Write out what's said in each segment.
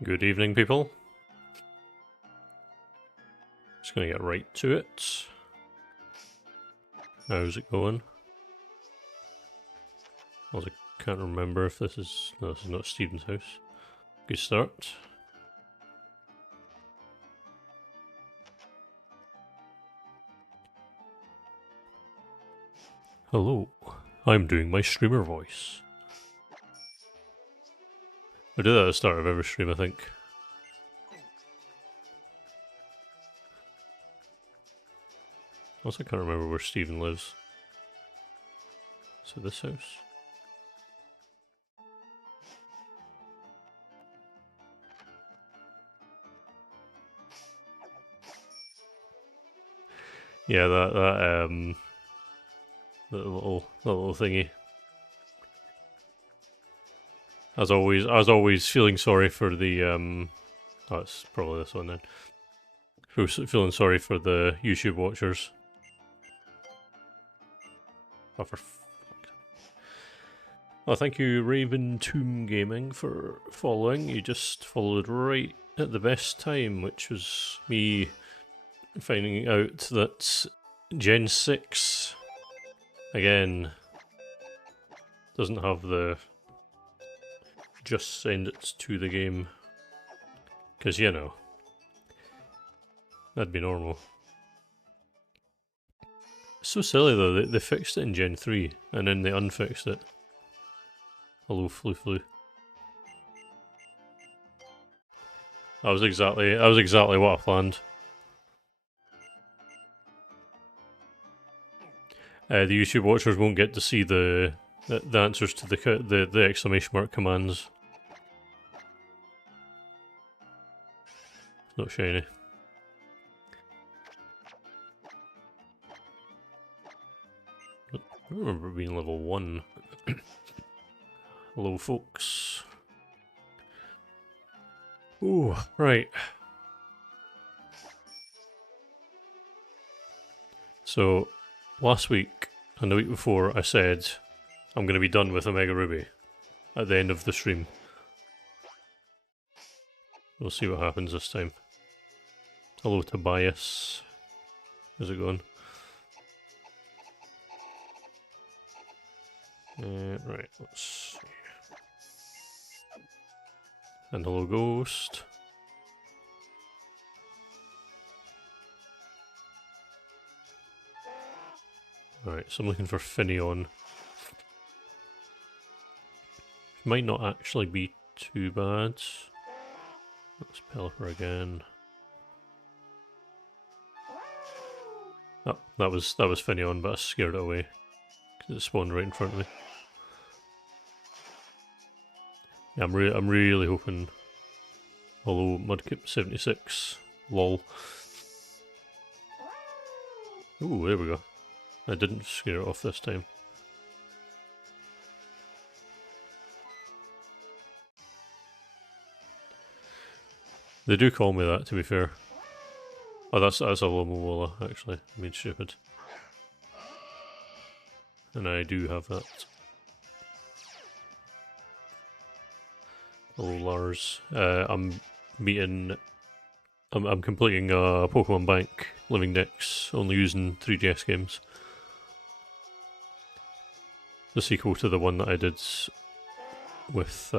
Good evening, people. Just gonna get right to it. How's it going? Also, can't remember if this is... No, this is not Stephen's house. Good start. Hello. I'm doing my streamer voice. I do that at the start of every stream, I think. Also, can't remember where Stephen lives. Is it this house? Yeah, that little thingy. As always, I was always feeling sorry for the oh, it's probably this one then. Feeling sorry for the YouTube watchers. Oh, for well, thank you, Raven Tomb Gaming, for following. You just followed right at the best time, which was me finding out that Gen 6, again, doesn't have the just send it to the game. Because, you know, that'd be normal. It's so silly though, they fixed it in Gen 3, and then they unfixed it. Hello, Flu. That was exactly what I planned. The YouTube watchers won't get to see the answers to the exclamation mark commands. Not shiny. I don't remember being level 1. Hello, folks. Ooh, right. So, last week and the week before, I said I'm going to be done with Omega Ruby at the end of the stream. We'll see what happens this time. Hello, Tobias. How's it going? Right, let's see. And hello, Ghost. Alright, so I'm looking for Finion. Might not actually be too bad. Let's Pelipper again. Oh, that was Finion, but I scared it away. Because it spawned right in front of me. Yeah, I'm really hoping... Hello, Mudkip76. Lol. Ooh, there we go. I didn't scare it off this time. They do call me that, to be fair. Oh, that's a Lomowola, actually. I mean, stupid. And I do have that. Hello, Lars. I'm completing a Pokemon Bank Living Dex, only using 3DS games. The sequel to the one that I did with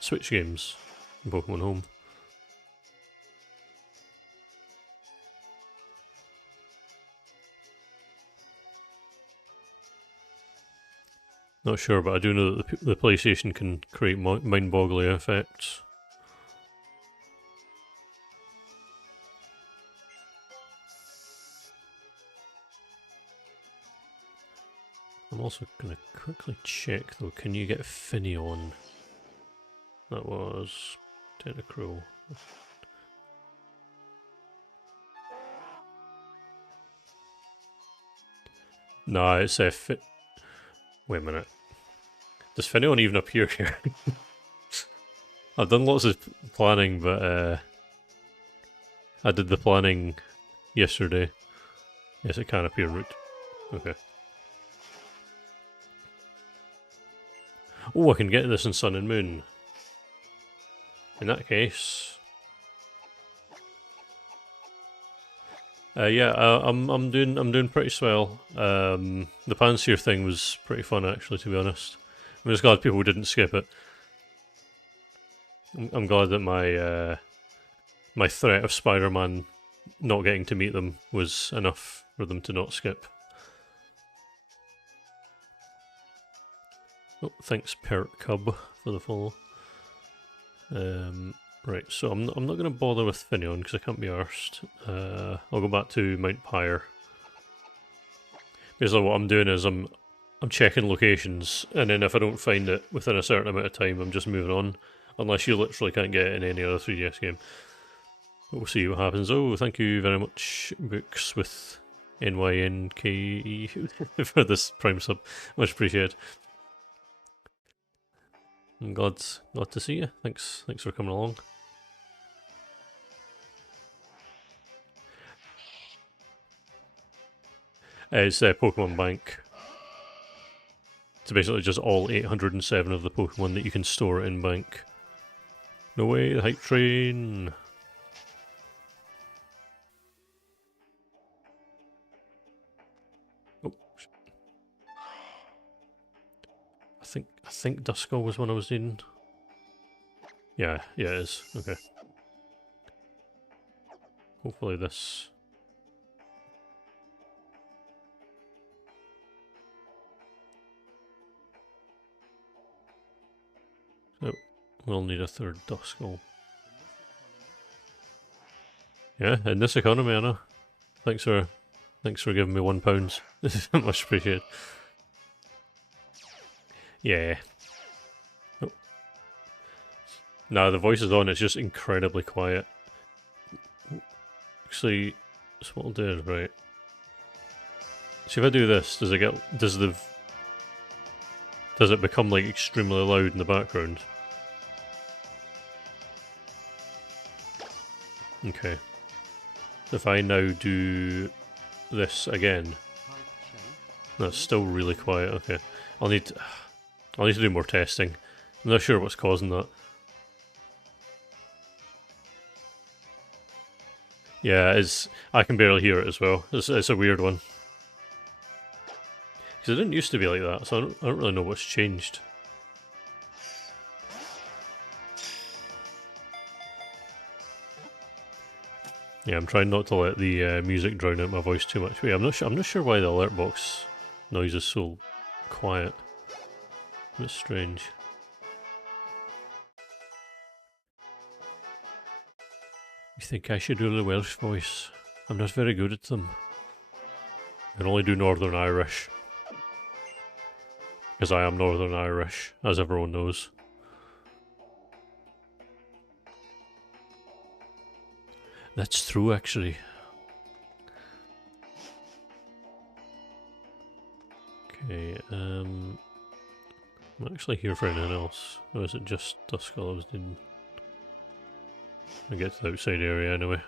Switch games in Pokemon Home. Not sure, but I do know that the PlayStation can create mind-boggling effects. I'm also going to quickly check though, can you get Finion? That was Tentacruel. Nah, it's a fit. Wait a minute. Does Finion even appear here? I've done lots of planning, but I did the planning yesterday. Yes, it can appear route. Okay. Oh, I can get this in Sun and Moon. In that case... yeah, I'm doing pretty swell. The Panseer thing was pretty fun actually, to be honest. I'm just glad people didn't skip it. I'm glad that my my threat of Spider-Man not getting to meet them was enough for them to not skip. Oh, thanks Parrot Cub for the follow. Right, so I'm not going to bother with Finion because I can't be arsed. I'll go back to Mount Pyre. Basically what I'm doing is I'm checking locations, and then if I don't find it within a certain amount of time, I'm just moving on. Unless you literally can't get it in any other 3DS game. But we'll see what happens. Oh, thank you very much, Books with NYNKE for this Prime sub. Much appreciated. I'm glad to see you. Thanks for coming along. It's Pokemon Bank. It's basically just all 807 of the Pokemon that you can store in Bank. No way, the hype train! Oh, I think Duskull was one I was needing. Yeah, it is. Okay. Hopefully this... Oh, we'll need a third Duskull. Yeah, in this economy, I know. Thanks for giving me £1. Much appreciated. Yeah. Oh. Nah, the voice is on, it's just incredibly quiet. Actually, so what I'll do is, right. See if I do this, does it become like extremely loud in the background? Okay. If I now do this again, that's still really quiet. Okay, I'll need to do more testing. I'm not sure what's causing that. Yeah, I can barely hear it as well. It's a weird one. Because it didn't used to be like that, so I don't really know what's changed. Yeah, I'm trying not to let the music drown out my voice too much. But yeah, I'm not sure why the alert box noise is so quiet. It's strange. You think I should do the Welsh voice? I'm not very good at them. I can only do Northern Irish. Because I am Northern Irish, as everyone knows. That's true, actually. Okay, I'm not actually here for anything else. Or is it just Duskull I was doing? I get to the outside area anyway.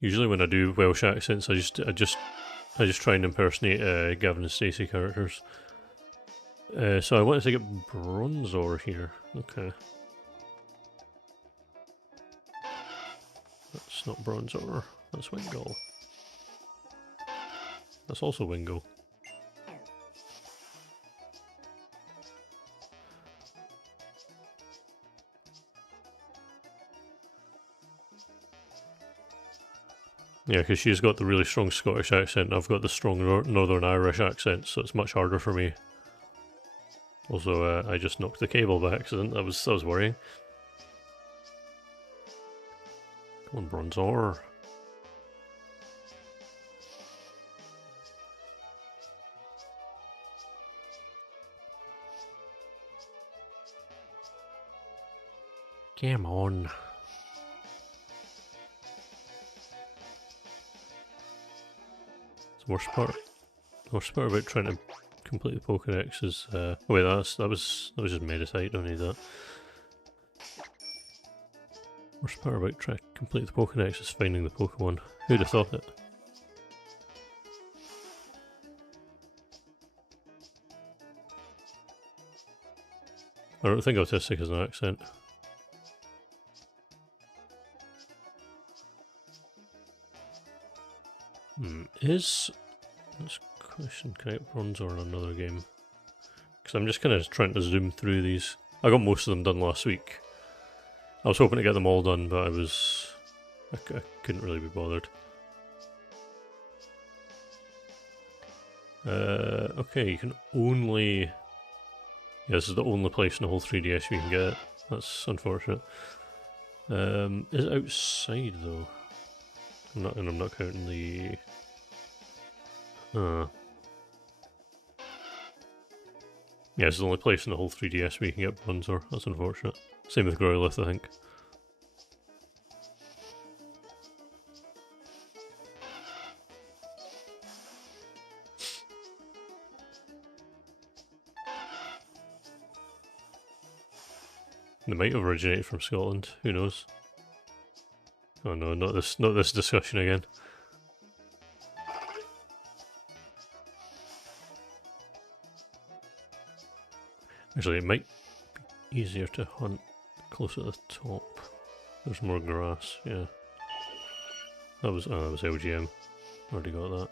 Usually when I do Welsh accents, I just try and impersonate Gavin and Stacey characters. So I wanted to get Bronzor here. Okay. That's not Bronzor. That's Wingull. That's also Wingull. Yeah, because she's got the really strong Scottish accent, and I've got the strong Northern Irish accent, so it's much harder for me. Also, I just knocked the cable by accident. That was worrying. Come on, Bronzor. Come on. The worst part about trying to complete the Pokédex is oh wait, that was just Meditite. Don't need that. Worst part about trying to complete the Pokédex is finding the Pokemon. Who'd have thought it? I don't think autistic is an accent. Is this question, can I get bronze or in another game? Because I'm just kind of trying to zoom through these. I got most of them done last week. I was hoping to get them all done, but I couldn't really be bothered. Okay, you can only... Yeah, this is the only place in the whole 3DS you can get it. That's unfortunate. Is it outside though? I'm not counting the... Yeah, it's the only place in the whole 3DS where you can get Bronzor. That's unfortunate. Same with Growlithe, I think. They might have originated from Scotland. Who knows? Oh no, not this discussion again. Actually, it might be easier to hunt close at the top. There's more grass, yeah. That was LGM. Already got that.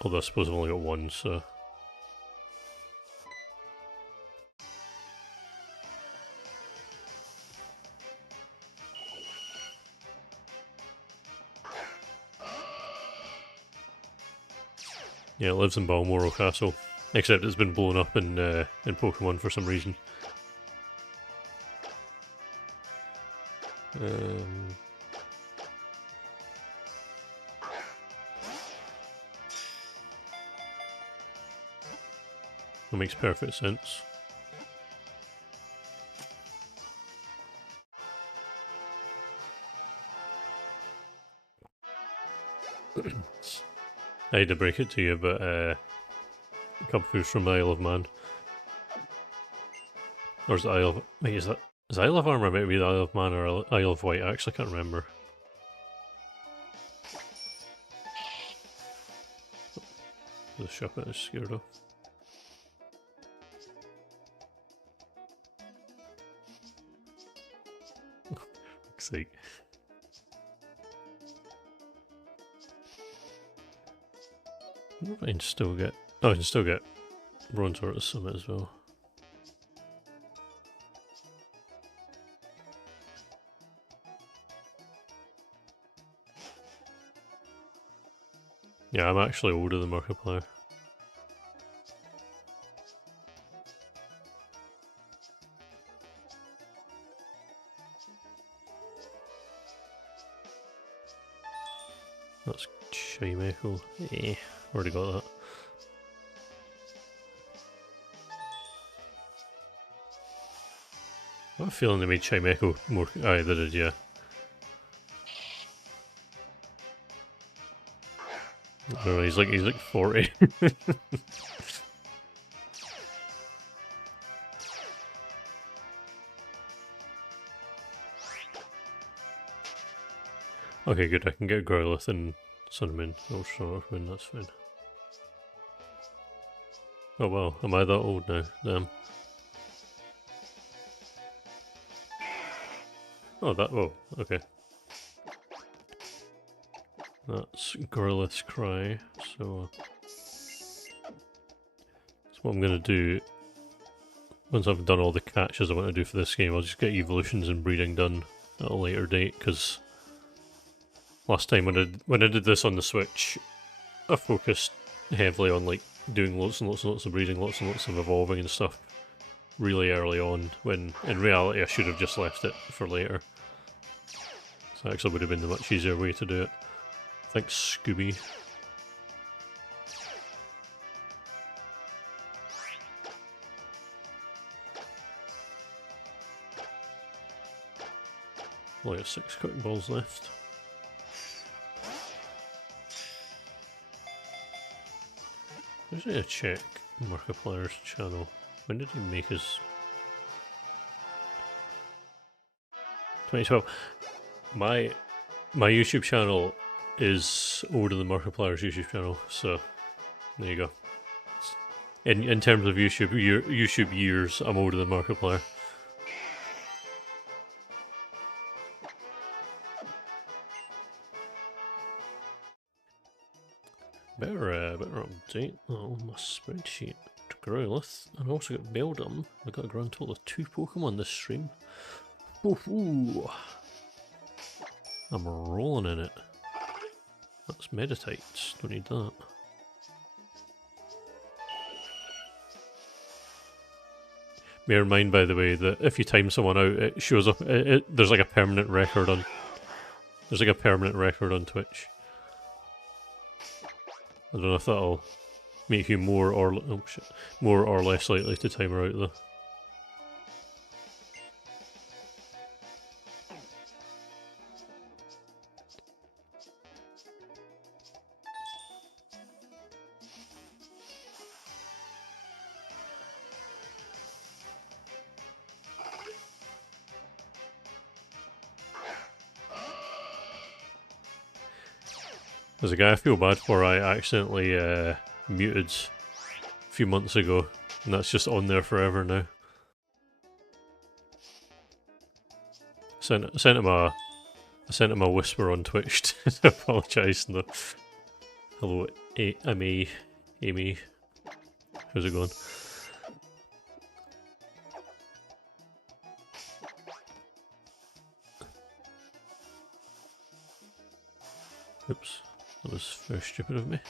Although I suppose I've only got one, so... Yeah, it lives in Balmoral Castle. Except it's been blown up in Pokemon for some reason. That makes perfect sense. I hate to break it to you, but Cubfoo's from the Isle of Man. Or is it Isle of... Wait, is Isle of Armor maybe the Isle of Man or Isle of Wight? I actually can't remember. The shop is scared of. Fuck's sake. I wonder if I can still get... Oh, I can still get Bronzor at the summit as well. Yeah, I'm actually older than Markiplier. That's Chimecho. Eh, already got that. I have a feeling they made Chimecho more... Aye, they did, yeah. I don't know, he's like 40. Okay, good, I can get Growlithe and Sunmin. Oh, Sunmin, that's fine. Oh wow, am I that old now? Damn. Oh, okay. That's Growlithe's Cry, so... That's what I'm gonna do. Once I've done all the catches I want to do for this game, I'll just get evolutions and breeding done at a later date, because... Last time when I did this on the Switch, I focused heavily on like doing lots and lots and lots of breeding, lots and lots of evolving and stuff really early on, when in reality I should have just left it for later. So that actually would have been the much easier way to do it. Thanks, Scooby. Only got 6 cotton balls left. I just need to check Markiplier's channel. When did he make his... 2012. My YouTube channel is older than Markiplier's YouTube channel, so there you go. In terms of YouTube years, I'm older than Markiplier. Better update on my spreadsheet to Growlithe. And I also got Beldum. I got a grand total of 2 Pokemon this stream. Woohoo! I'm rolling in it. That's Meditites. Don't need that. Bear in mind, by the way, that if you time someone out, it shows up. There's like a permanent record on. There's like a permanent record on Twitch. I don't know if that'll make you more or less likely to time her out though. There's a guy I feel bad for. I accidentally muted a few months ago, and that's just on there forever now. I sent him a whisper on Twitch to apologise. No. Hello, Amy. How's it going? Oops, that was very stupid of me.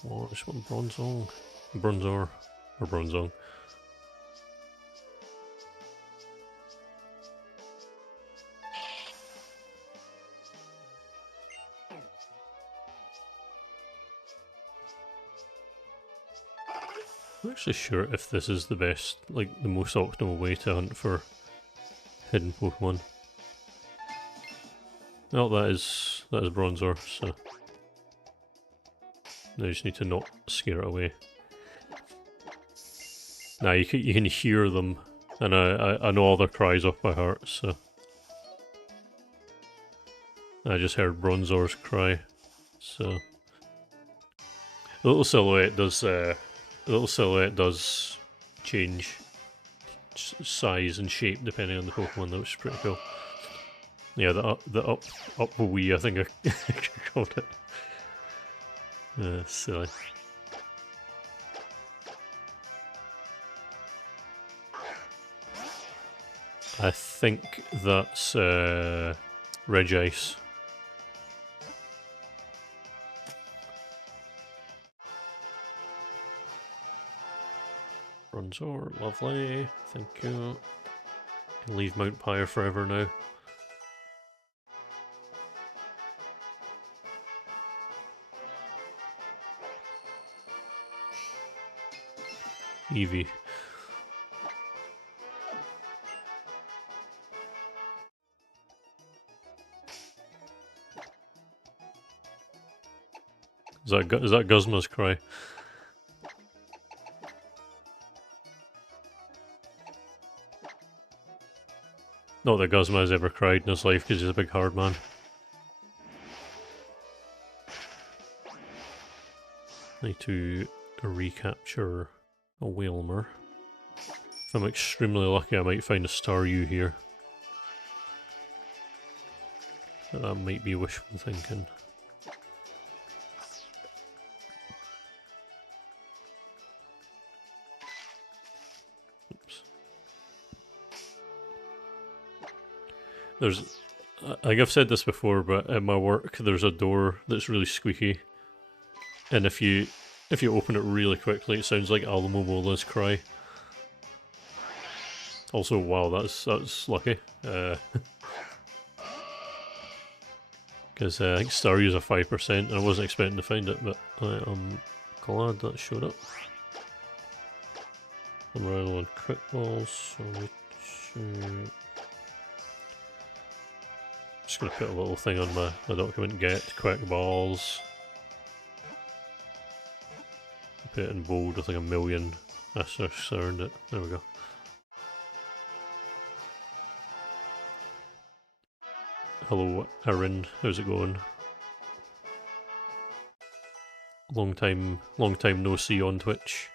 Come on, I just want Bronzong. Bronzor. Or Bronzong. I'm not actually sure if this is the best, like the most optimal way to hunt for hidden Pokemon. Well, that is Bronzor, so now you just need to not scare it away. Now you can hear them, and I know all their cries off by heart, so I just heard Bronzor's cry. So the little silhouette does change size and shape depending on the Pokemon, though, which is pretty cool. Yeah, the up wee, I think I called it. Silly. I think that's Regice. Bronzor, lovely, thank you. Can leave Mount Pyre forever now. Eevee. Is that Guzma's cry? Not that Guzma has ever cried in his life because he's a big hard man. Need to recapture a Wailmer. If I'm extremely lucky, I might find a Staryu here. But that might be wishful thinking. Oops. There's, I think I've said this before, but at my work there's a door that's really squeaky, and if you open it really quickly, it sounds like Alamomola's cry. Also, wow, that's lucky. Because I think Staryu's a 5%, and I wasn't expecting to find it, but I'm glad that showed up. I'm running on quick balls, so just gonna put a little thing on my document, get quick balls. Put it in bold with like 1,000,000 asterisks around it. There we go. Hello, Aaron. How's it going? Long time no see on Twitch.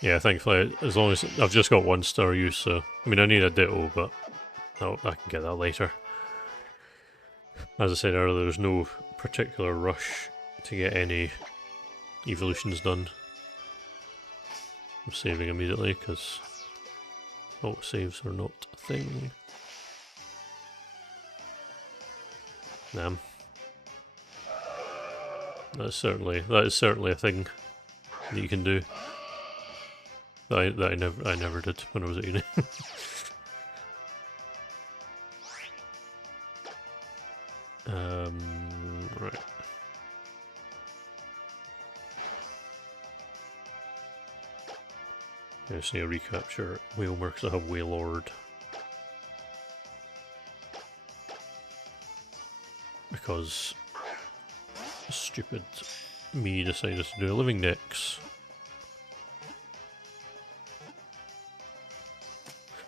Yeah, thankfully, as long as I've just got 1-star use, so I mean I need a ditto, but I can get that later. As I said earlier, there's no particular rush to get any evolutions done. I'm saving immediately because saves are not a thing. Damn. That is certainly a thing that you can do. That I never did when I was at uni. Right. I just need to recapture Whalmer because I have Wailord. Because stupid me decided to do a living dex.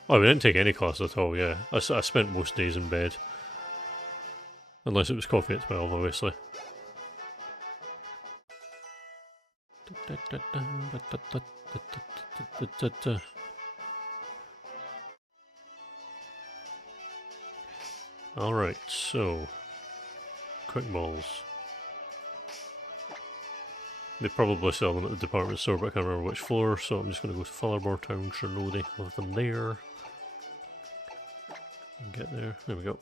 Oh, we didn't take any class at all, yeah. I spent most days in bed. Unless it was coffee at 12, obviously. Alright, so... quick balls. They probably sell them at the department store, but I can't remember which floor, so I'm just going to go to Fallerbar Town, sure no they have them there. Get there, there we go.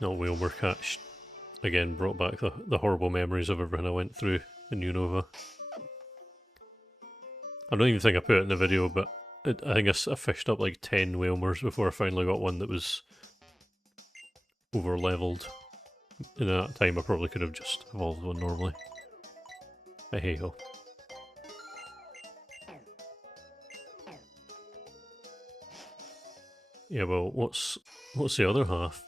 Not Whalmer catch. Again, brought back the horrible memories of everything I went through in Unova. I don't even think I put it in the video, but I think I fished up like 10 Whalmers before I finally got one that was over-leveled. In that time I probably could have just evolved one normally. But hey ho. Yeah, well, what's the other half?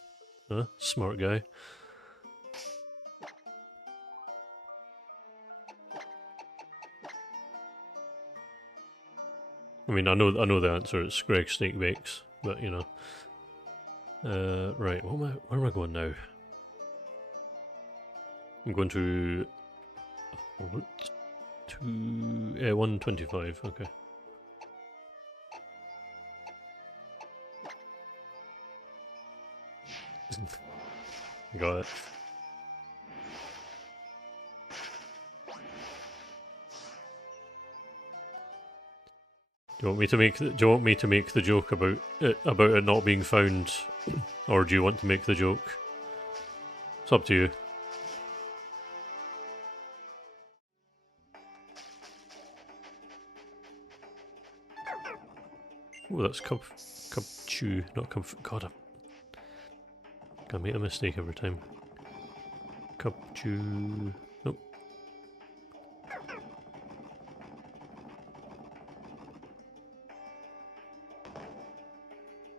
Huh? Smart guy. I mean, I know the answer. It's Greg Snake Bakes, but you know. Right. Where am I going now? I'm going to route to 125. Okay. Got it. Do you want me to make the joke about it not being found, or do you want to make the joke? It's up to you. Oh, that's Cub Chew, not Cub. God, I make a mistake every time. Cub Chew. Nope.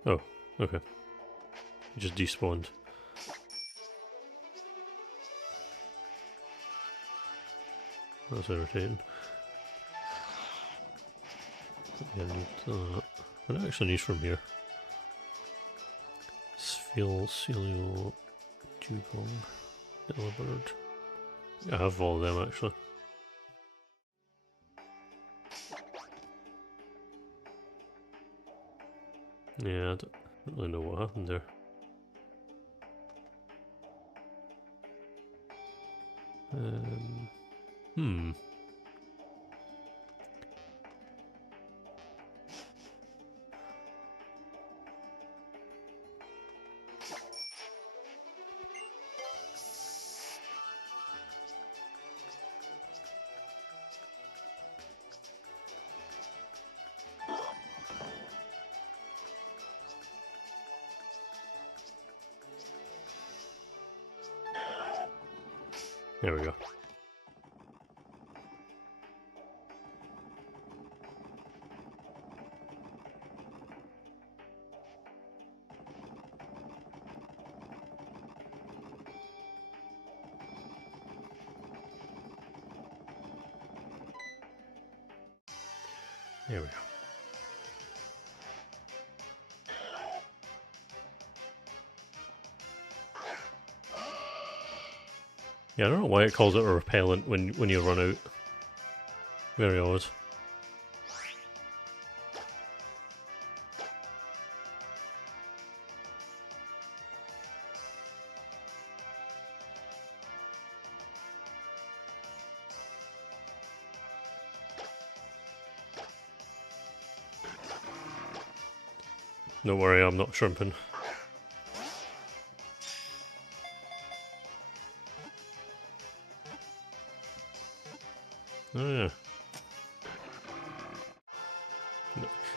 Oh, okay. It just despawned. That's irritating. Yeah, I need that. What do I actually need from here? Spheal, Celio, Dugong, Yellowbird. I have all of them actually. Yeah, I don't really know what happened there. Hmm. There we go. There we go. Yeah, I don't know why it calls it a repellent when you run out. Very odd. Don't worry, I'm not shrimping. Oh yeah.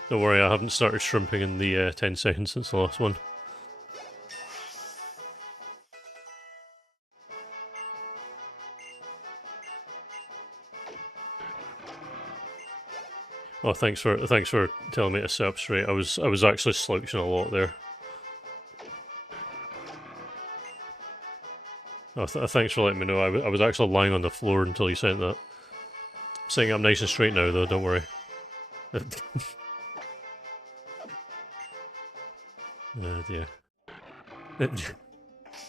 Don't worry, I haven't started shrimping in the 10 seconds since the last one. Oh, thanks for telling me to sit up straight. I was actually slouching a lot there. Oh, thanks for letting me know. I was actually lying on the floor until you sent that. Saying I'm nice and straight now, though. Don't worry. Dear.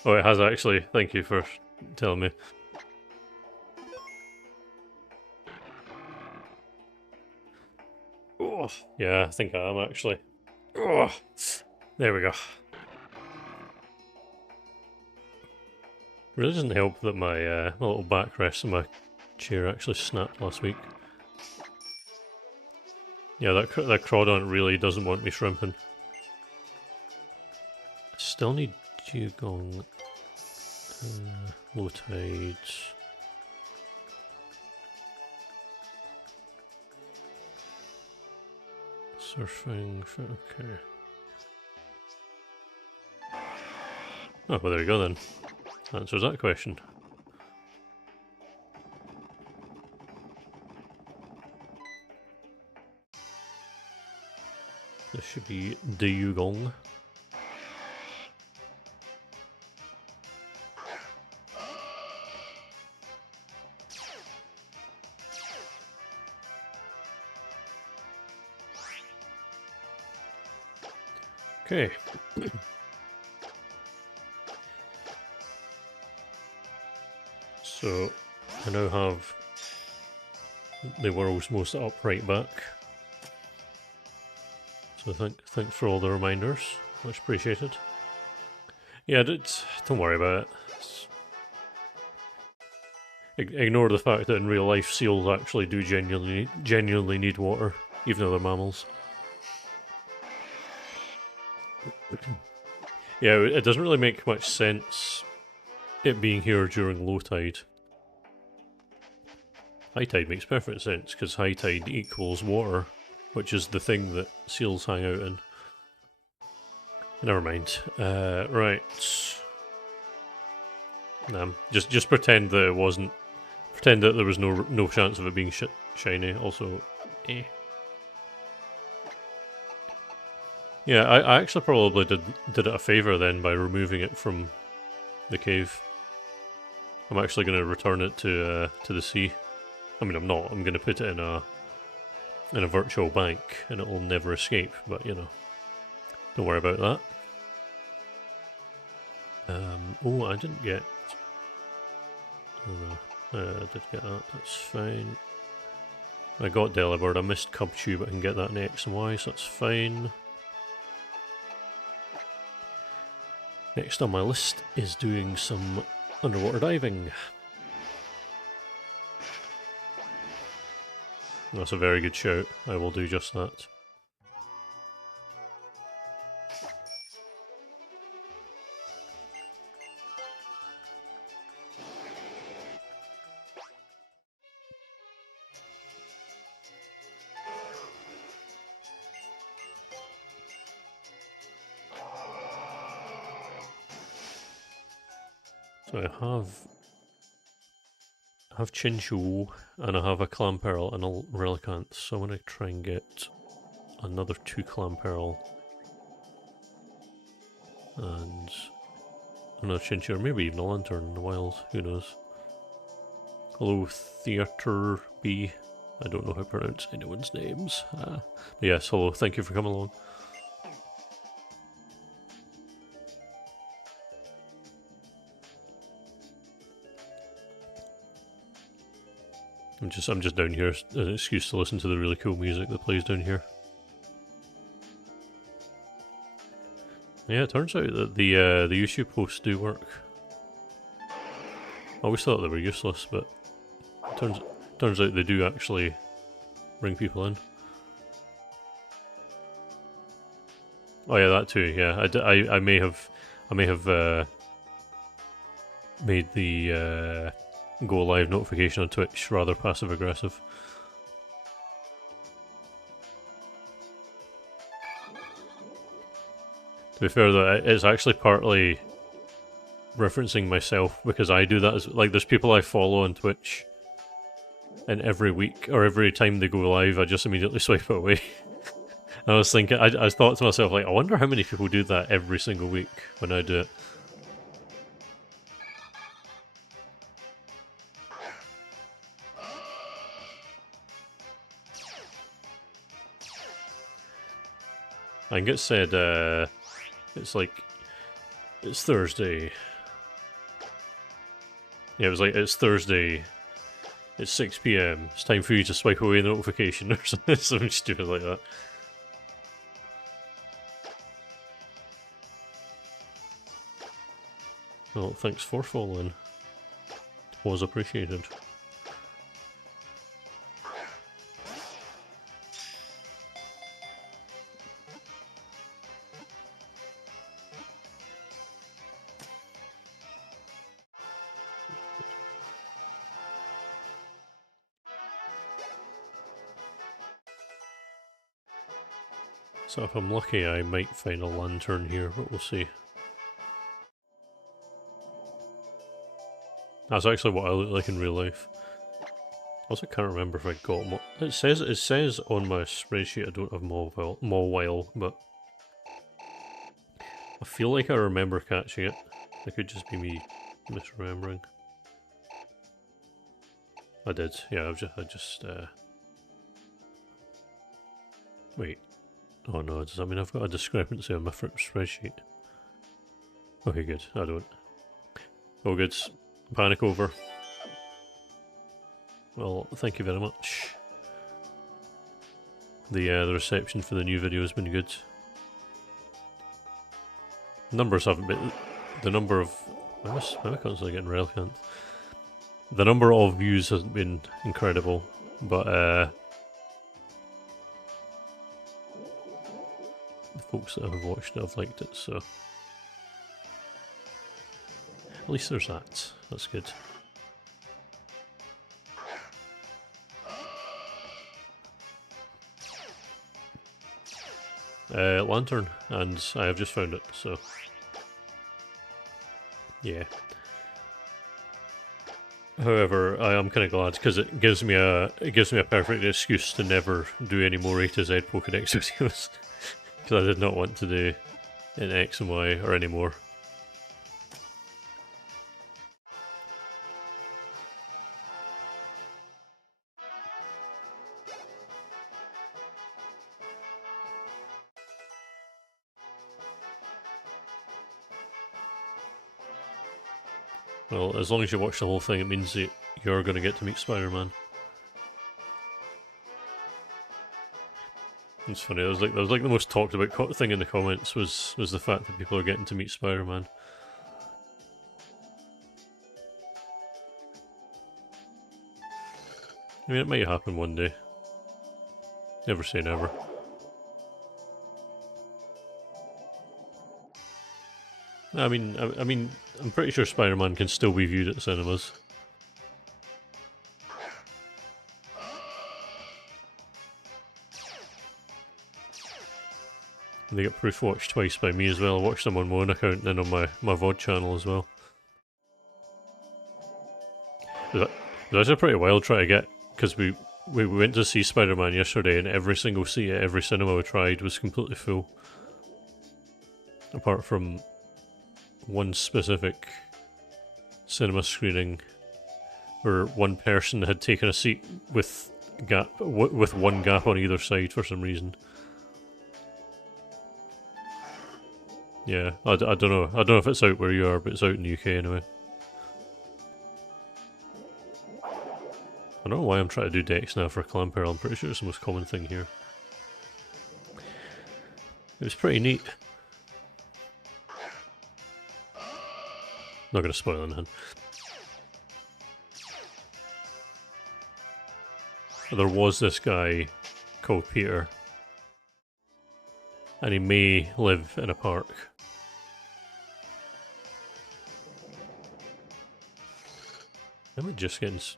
Oh, it has actually. Thank you for telling me. Oh, yeah, I think I am actually. Oh, there we go. Really doesn't help that my my little backrest in my chair actually snapped last week. Yeah, that Crawdon really doesn't want me shrimping. Still need Dugong. Low tides. Surfing. Okay. Oh, well, there you go then. Answers that question. This should be Dugong. Okay. So, I now have the world's most upright back. So thanks for all the reminders. Much appreciated. Yeah, don't worry about it. Ignore the fact that in real life seals actually do genuinely need water, even though they're mammals. Yeah, it doesn't really make much sense it being here during low tide. High tide makes perfect sense, because high tide equals water, which is the thing that seals hang out in. Never mind. Right. Nah, just pretend that it wasn't. Pretend that there was no chance of it being shiny. Also, eh. Yeah, I actually probably did it a favour then by removing it from the cave. I'm actually going to return it to the sea. I mean, I'm not. I'm going to put it in a virtual bank, and it will never escape. But you know, don't worry about that. Oh, I didn't get. Oh no, I did get that. That's fine. I got Delibird. I missed Cubchoo, but I can get that in X and Y, so that's fine. Next on my list is doing some underwater diving. That's a very good shout. I will do just that. So I have Chinchou, and I have a Clamperl and a Relicanth, so I'm going to try and get another 2 Clamperl and another Chinchou, or maybe even a Lantern in the wild, who knows. Hello, Theatre B. I don't know how to pronounce anyone's names. But yes, hello, thank you for coming along. I'm just down here as an excuse to listen to the really cool music that plays down here. Yeah, it turns out that the YouTube posts do work. I always thought they were useless, but turns out they do actually bring people in. Oh yeah, that too. Yeah, I may have made the go live notification on Twitch rather passive aggressive. To be fair though, it's actually partly referencing myself because I do that as like there's people I follow on Twitch, and every week or every time they go live, I just immediately swipe it away. And I was thinking, I thought to myself like, I wonder how many people do that every single week when I do it. I think it said, it's like, it's Thursday. Yeah, it was like, it's Thursday, it's 6 PM, it's time for you to swipe away the notification or something stupid like that. Well, thanks for following. Was appreciated. So if I'm lucky, I might find a lantern here, but we'll see. That's actually what I look like in real life. Also, can't remember if I got more. It says on my spreadsheet I don't have Mawile, but I feel like I remember catching it. It could just be me misremembering. I did, yeah. I just wait. Oh no, does that mean I've got a discrepancy on my spreadsheet? Okay, good. I don't. Oh, good. Panic over. Well, thank you very much. The reception for the new video has been good. Numbers haven't been. The number of. Why am I constantly getting relevant? The number of views hasn't been incredible, but the folks that have watched it have liked it, so at least there's that. That's good. Lantern, and I have just found it, so yeah. However, I am kind of glad because it gives me a perfect excuse to never do any more A to Z Pokedex videos because I did not want to do in X and Y or any more. Well, as long as you watch the whole thing, it means that you're going to get to meet Spider-Man. It's funny. That was like the most talked about thing in the comments was the fact that people are getting to meet Spider-Man. I mean, it might happen one day. Never say never. I mean, I'm pretty sure Spider-Man can still be viewed at cinemas. They get proof watched twice by me as well. I watched them on my own account and then on my VOD channel as well. It was actually pretty wild trying to get, because we went to see Spider-Man yesterday and every single seat at every cinema we tried was completely full. Apart from one specific cinema screening where one person had taken a seat with gap with one gap on either side for some reason. Yeah, I don't know. I don't know if it's out where you are, but it's out in the UK anyway. I don't know why I'm trying to do decks now for Clamperl. I'm pretty sure it's the most common thing here. It was pretty neat. Not going to spoil anything. There was this guy called Peter, and he may live in a park. Am I just getting... Is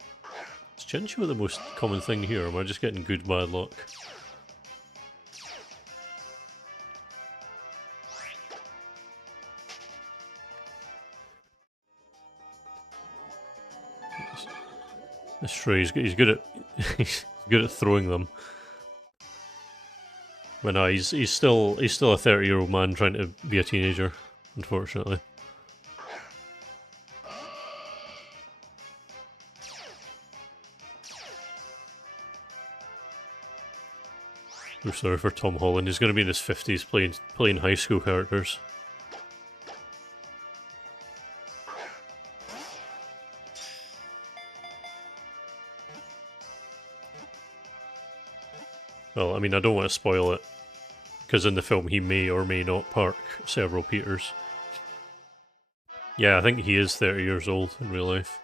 Chinchua the most common thing here, or am I just getting good bad luck? That's true, he's good at... he's good at throwing them. But no, he's still a 30-year-old man trying to be a teenager, unfortunately. We're sorry for Tom Holland. He's going to be in his 50s playing high school characters. Well, I mean, I don't want to spoil it, because in the film he may or may not park several Peters. Yeah, I think he is 30 years old in real life.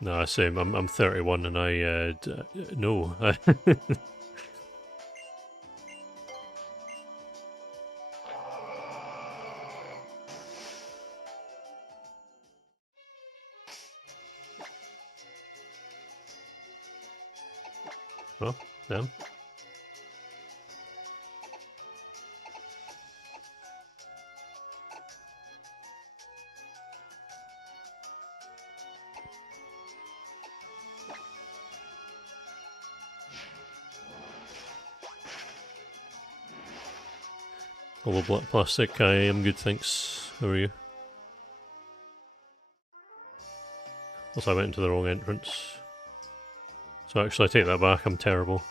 Nah, same. I'm 31 and I no. Oh, damn. Hello, Black Plastic. I am good, thanks. How are you? Also, I went into the wrong entrance. So actually, I take that back. I'm terrible.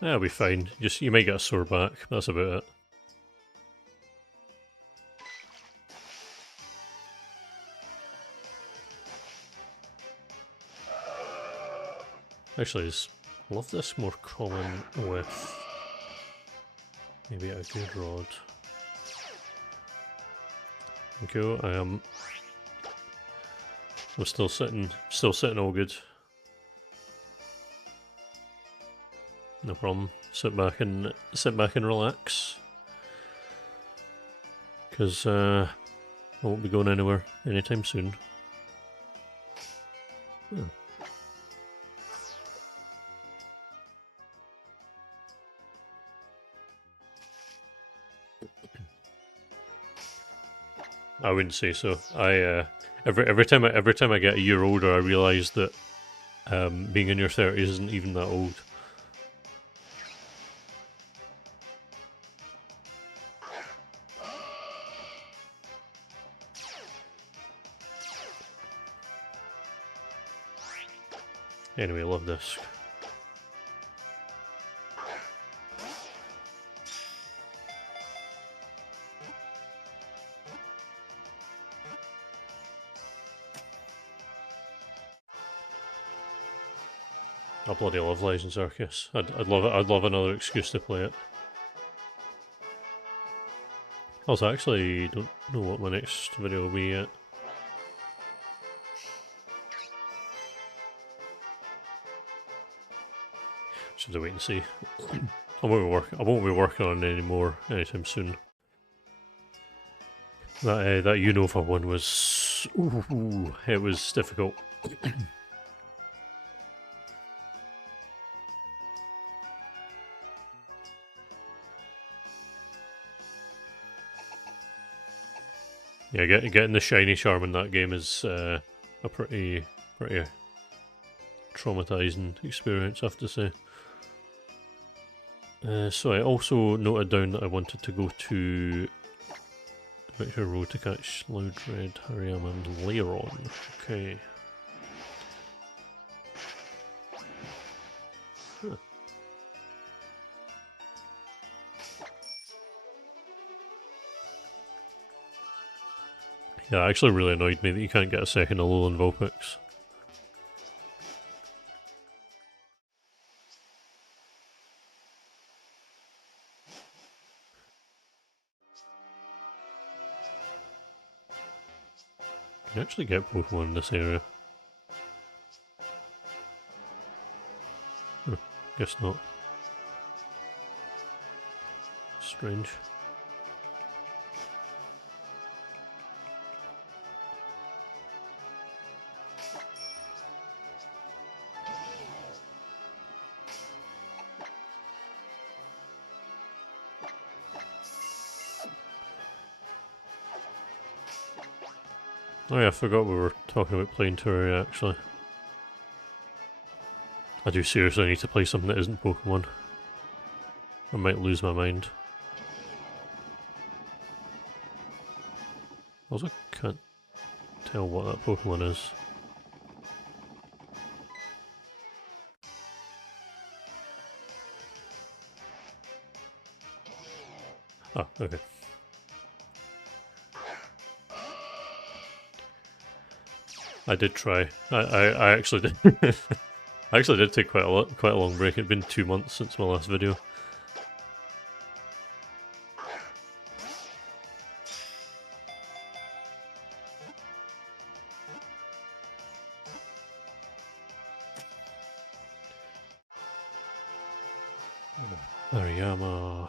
That'll be fine. Just you might get a sore back. That's about it. Actually, is love this more common with maybe a good rod. Okay, I am. I'm still sitting all good. No problem. Sit back and relax. Because I won't be going anywhere anytime soon. Oh. I wouldn't say so. I every time I get a year older, I realise that being in your 30s isn't even that old. Anyway, I love this. I bloody love Legends Arceus. I'd love it. I'd love another excuse to play it. Also, I actually don't know what my next video will be yet. Should I wait and see? I won't be working on it anymore anytime soon. That Unova one was, ooh, it was difficult. Yeah, getting the shiny charm in that game is a pretty traumatizing experience, I have to say. So I also noted down that I wanted to go to Victor Road to catch Loud Red, Hariyama, and Leiron. Okay. Huh. Yeah, it actually really annoyed me that you can't get a second Alolan Vulpix. You can actually get Pokemon in this area. Guess not. Strange. Oh yeah, I forgot we were talking about playing Terraria actually. I do seriously need to play something that isn't Pokemon. I might lose my mind. Also can't tell what that Pokemon is. Ah, okay. I did try. I actually did. I actually did take quite a long break. It'd been 2 months since my last video. Hariyama.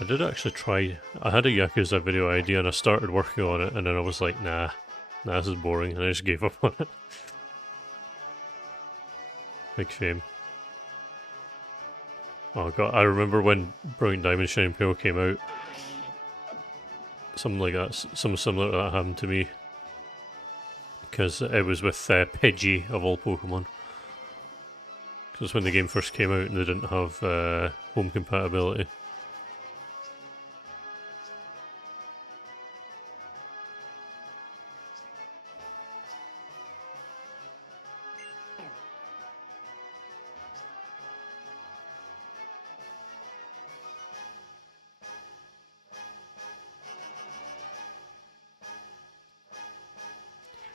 I did actually try. I had a Yakuza video idea and I started working on it, and then I was like, nah, this is boring, and I just gave up on it. Big shame. Oh god, I remember when Brilliant Diamond Shining Pearl came out. Something like that, something similar to that happened to me. Because it was with Pidgey, of all Pokemon. Because when the game first came out and they didn't have home compatibility.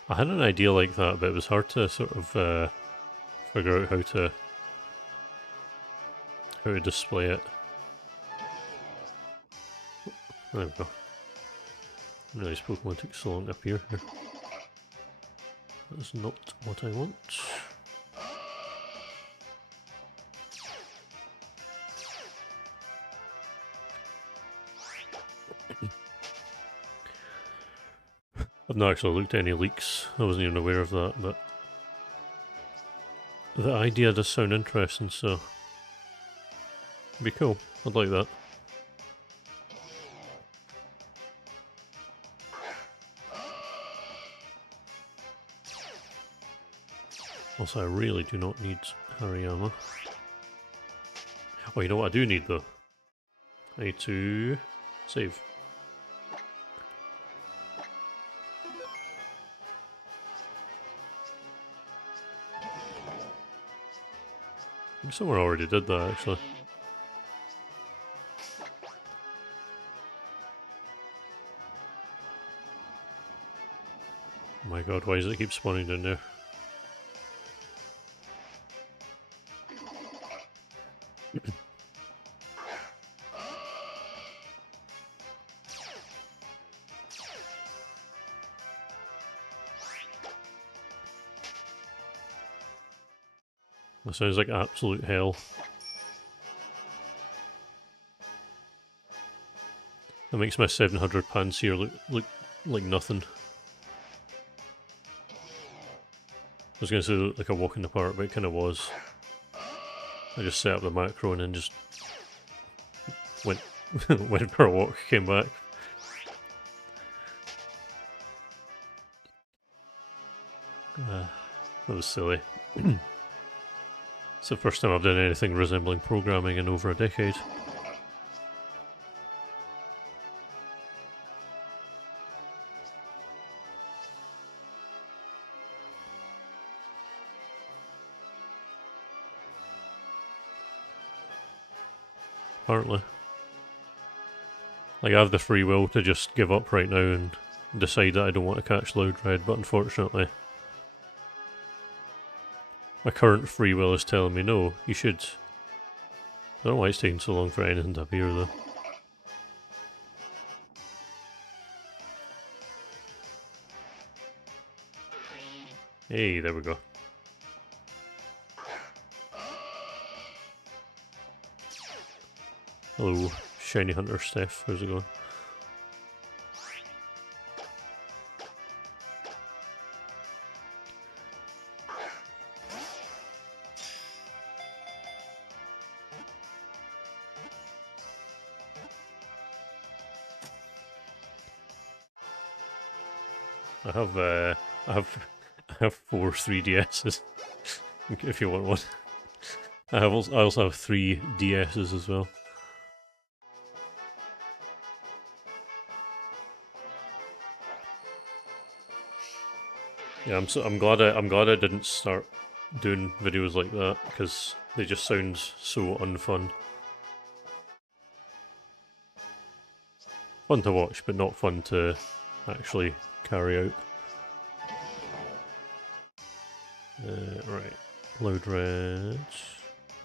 I had an idea like that, but it was hard to sort of figure out how to display it. There we go. Nice Pokemon took so long to appear here. That's not what I want. I've not actually looked at any leaks. I wasn't even aware of that, but the idea does sound interesting, so it'd be cool. I'd like that. Also, I really do not need Hariyama. Oh, you know what I do need though? I need to save. I think someone already did that actually. my god, why does it keep spawning down there? That sounds like absolute hell. That makes my 700 Panseer look like nothing. I was going to say look like a walk in the park, but it kind of was. I just set up the macro and then just went went for a walk, came back. That was silly. It's the first time I've done anything resembling programming in over a decade. Apparently. Like, I have the free will to just give up right now and decide that I don't want to catch Loud Red, but unfortunately my current free will is telling me no, you should. I don't know why it's taking so long for anything to appear though. Hey, there we go. Hello, Shiny Hunter Steph, how's it going? I have 4 3DSs, if you want one. I also have 3 DSs as well. Yeah, I'm glad I didn't start doing videos like that because they just sound so unfun. Fun to watch, but not fun to actually carry out. Right, Loud Red.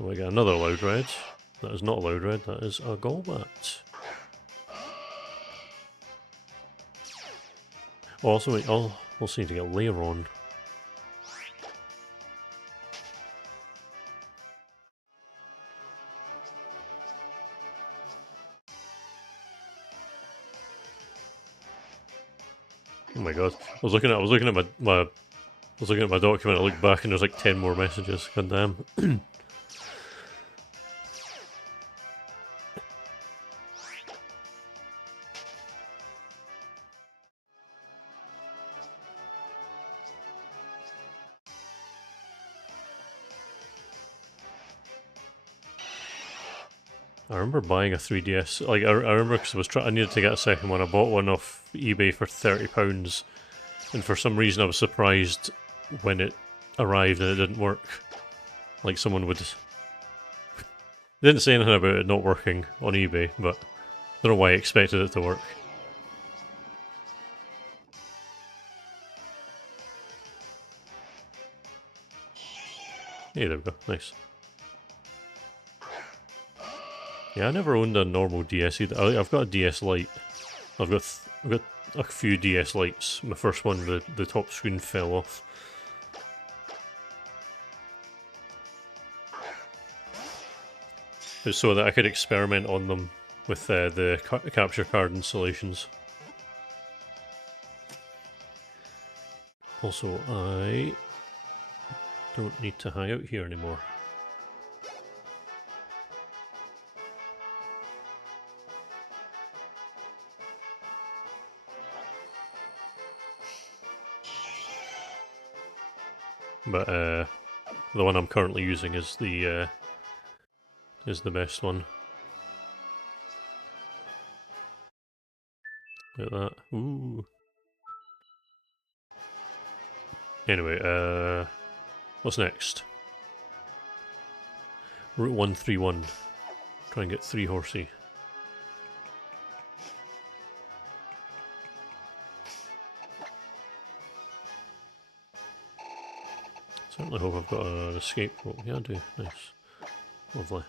Oh, I got another Loud Red. That is not a Loud Red, that is a Golbat. Oh, also, wait, I'll also need to get Layer on. Oh my god! I was looking at my document. I looked back and there's like 10 more messages. God damn. I remember buying a 3DS. Like I remember because I needed to get a second one. I bought one off eBay for £30, and for some reason I was surprised when it arrived and it didn't work. Like someone would. They didn't say anything about it not working on eBay, but I don't know why I expected it to work. Hey, there we go. Nice. Yeah, I never owned a normal DS either. I've got a DS Lite. I've got a few DS Lites. My first one, the top screen fell off. It's so that I could experiment on them with the capture card installations. Also, I don't need to hang out here anymore. But the one I'm currently using is the best one. Like that. Ooh. Anyway, what's next? Route 131. Try and get 3 horsey. certainly hope I've got an escape rope. Yeah, I do. Nice. Lovely.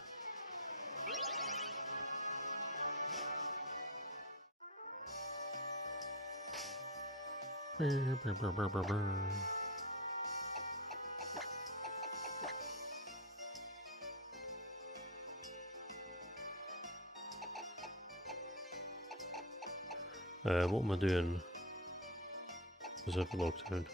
What am I doing? Is that locked down?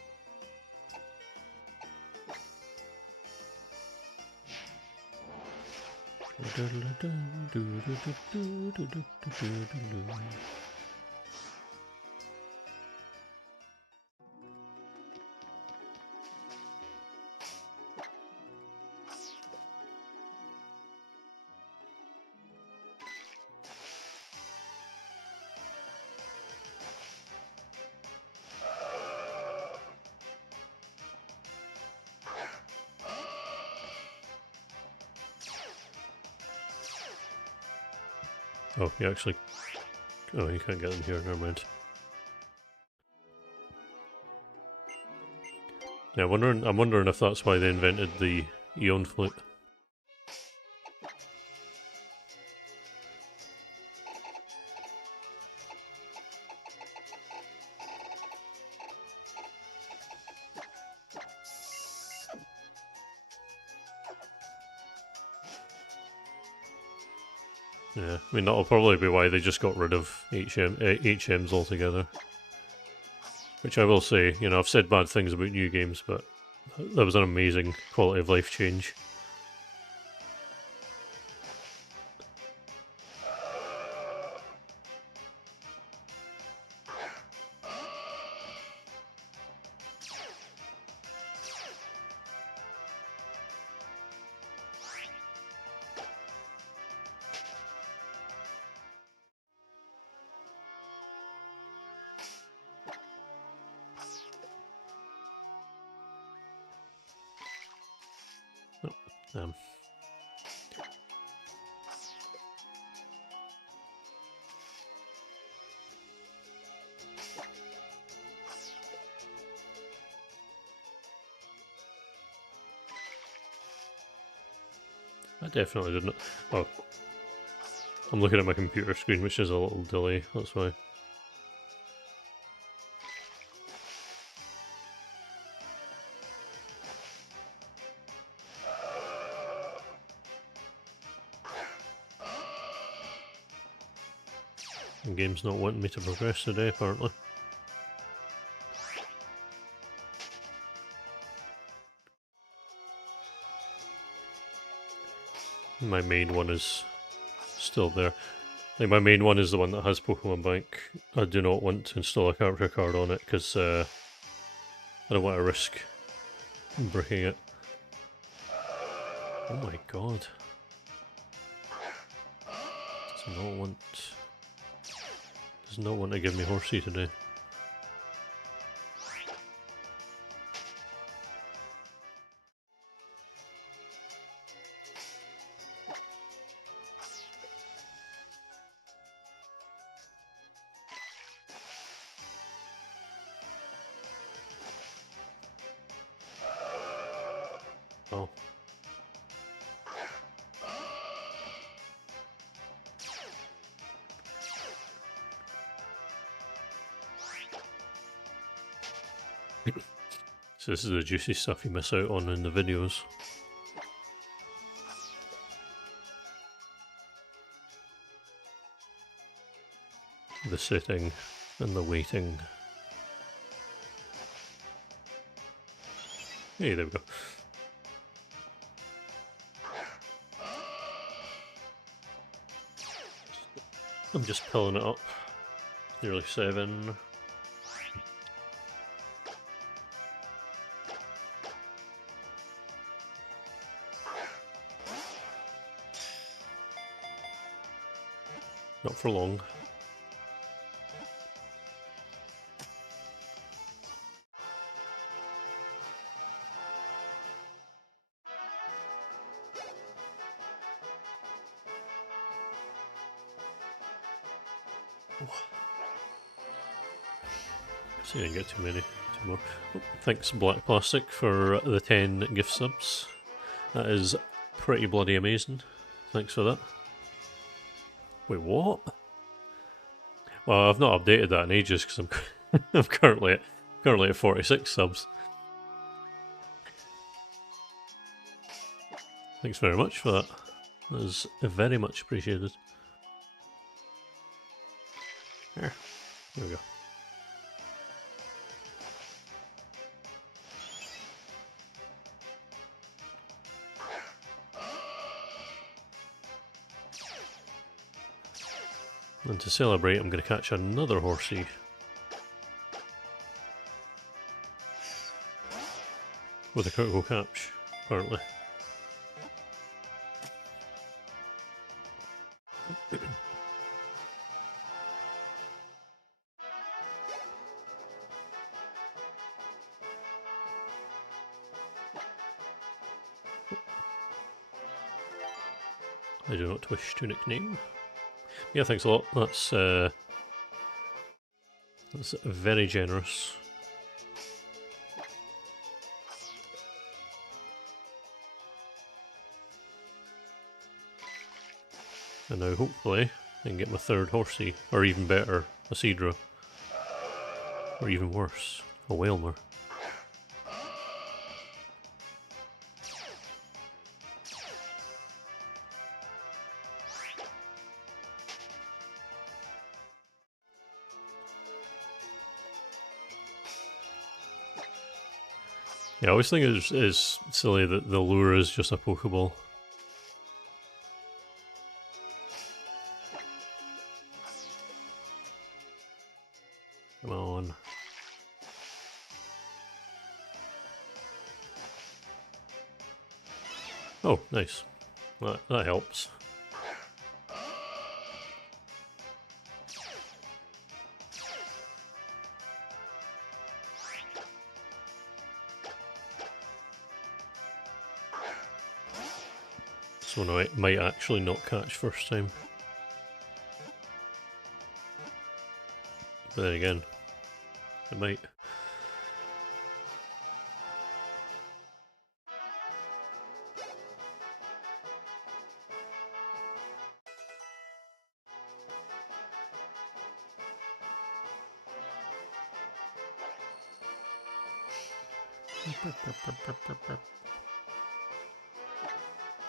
Oh, you actually... Oh, you can't get them here, never mind. Yeah, I'm wondering if that's why they invented the Eon flute. Yeah, I mean, that'll probably be why they just got rid of HMs altogether. Which I will say, you know, I've said bad things about new games, but that was an amazing quality of life change. Oh, I definitely didn't. Oh, I'm looking at my computer screen, which is a little delay, that's why. The game's not wanting me to progress today, apparently. My main one is still there. Like, my main one is the one that has Pokemon Bank. I do not want to install a character card on it, because I don't want to risk breaking it. Oh my god. Does not want to give me Horsey today. Oh. So this is the juicy stuff you miss out on in the videos. The sitting and the waiting. Hey, there we go. I'm just pulling it up. Nearly 7. Not for long. See, I didn't get too many. Two more. Oh, thanks, Black Plastic, for the 10 gift subs. That is pretty bloody amazing. Thanks for that. Wait, what? Well, I've not updated that in ages because I'm currently at 46 subs. Thanks very much for that. That is very much appreciated. There we go. And to celebrate, I'm going to catch another horsey. With a critical catch, apparently. I do not wish to nickname. Yeah, thanks a lot. That's very generous. And now hopefully I can get my third horsey, or even better, a Seadra. Or even worse, a Whalmer. Yeah, I always think it's silly that the lure is just a Pokeball. Come on. Oh, nice. That helps. So now I might actually not catch first time. But then again, it might.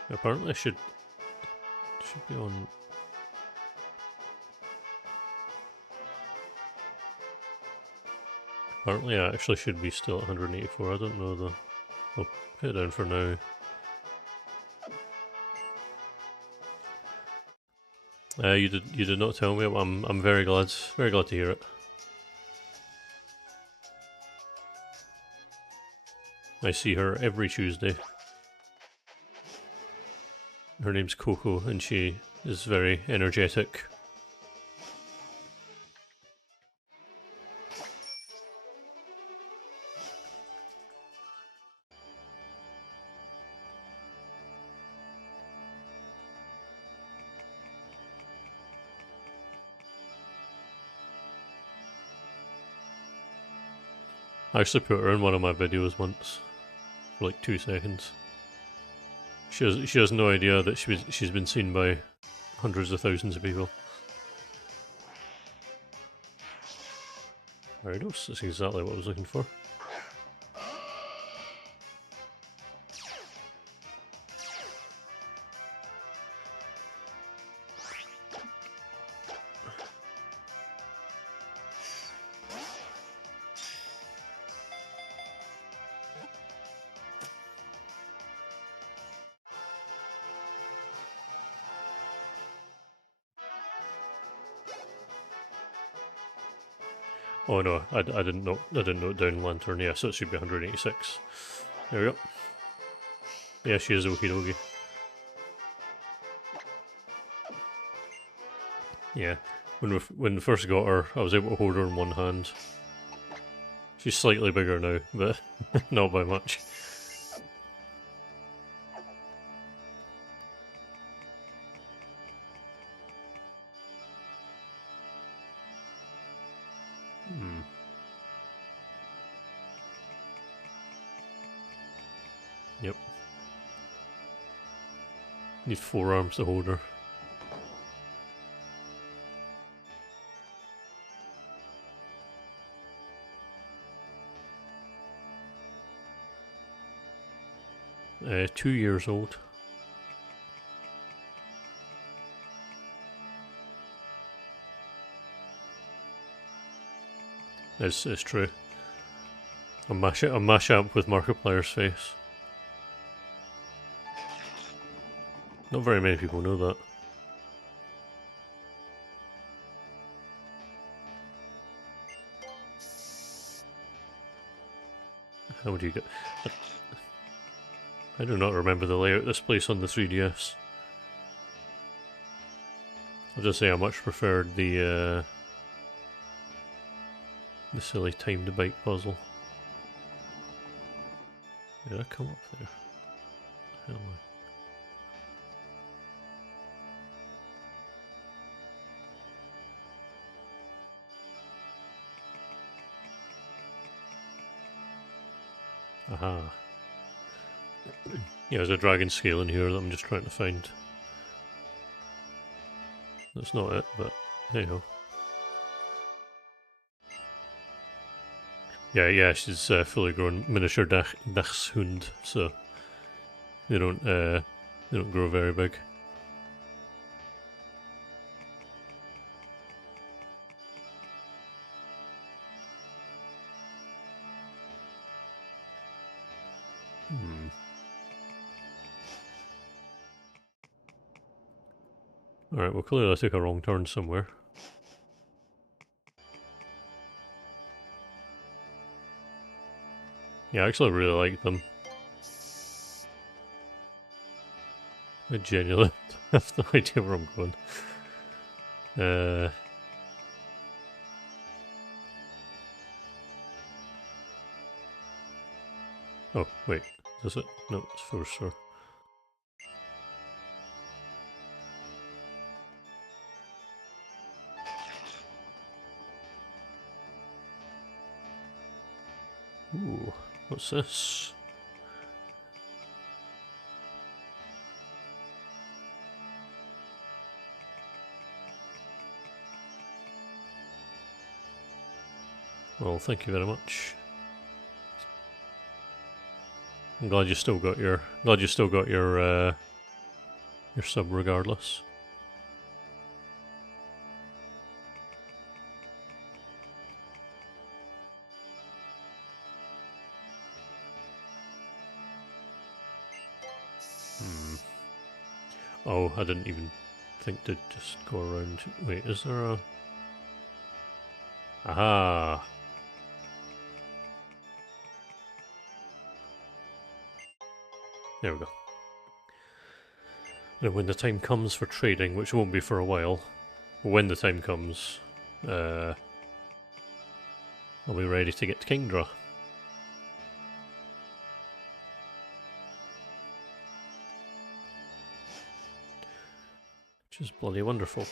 Apparently I should be on. Apparently I actually should be still at 184. I don't know though. I'll put it down for now. You did not tell me. I'm very glad to hear it. I see her every Tuesday. Her name's Coco, and she is very energetic. I actually put her in one of my videos once, for like 2 seconds. She has no idea that she's been seen by hundreds of thousands of people. Gyarados, that's exactly what I was looking for. Oh no, I didn't note it down Lantern. Yeah, so it should be 186. There we go. Yeah, she is okie dokie. Yeah, when we first got her, I was able to hold her in one hand. She's slightly bigger now, but not by much. Need 4 arms to hold her. Uh, 2 years old. It's true. A mashup with Markiplier's face. Not very many people know that. How would you get... I do not remember the layout of this place on the 3DS. I'll just say I much preferred the silly time to bite puzzle. Did I come up there? Hell, aha. Yeah, there's a dragon scale in here that I'm just trying to find. That's not it, but hey ho. Yeah, she's fully grown miniature dachshund, so they don't grow very big. Alright, well clearly I took a wrong turn somewhere. Yeah, I actually really like them. I genuinely have no idea where I'm going. Oh, wait. Is this it? No, it's first store. Ooh, what's this? Well, thank you very much. I'm glad you still got your sub regardless. Oh, I didn't even think to just go around. Wait, is there a... Aha! There we go. Now when the time comes for trading, which won't be for a while, when the time comes, I'll be ready to get Kingdra. Which is bloody wonderful.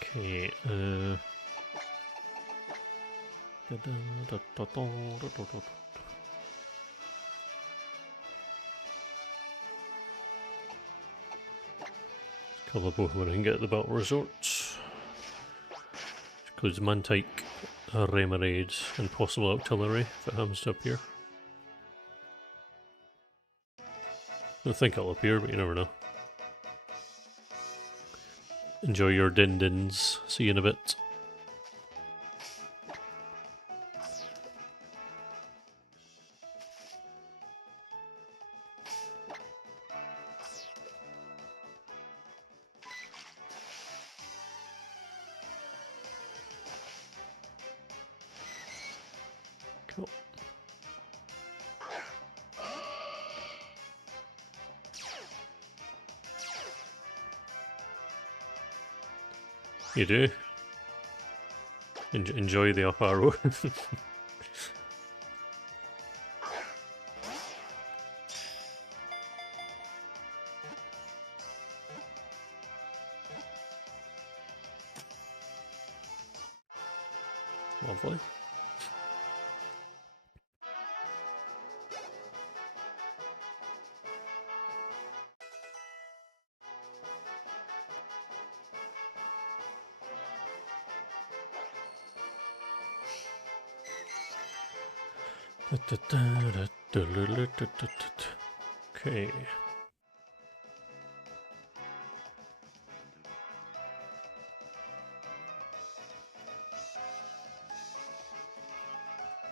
Okay, cover Pokemon I can get at the battle resorts. Which includes Mantike, Remoraid, and possible artillery if it happens to appear. I don't think it'll appear, but you never know. Enjoy your din-dins. See you in a bit. Cool. You do? Enjoy the up arrow. Lovely. Okay.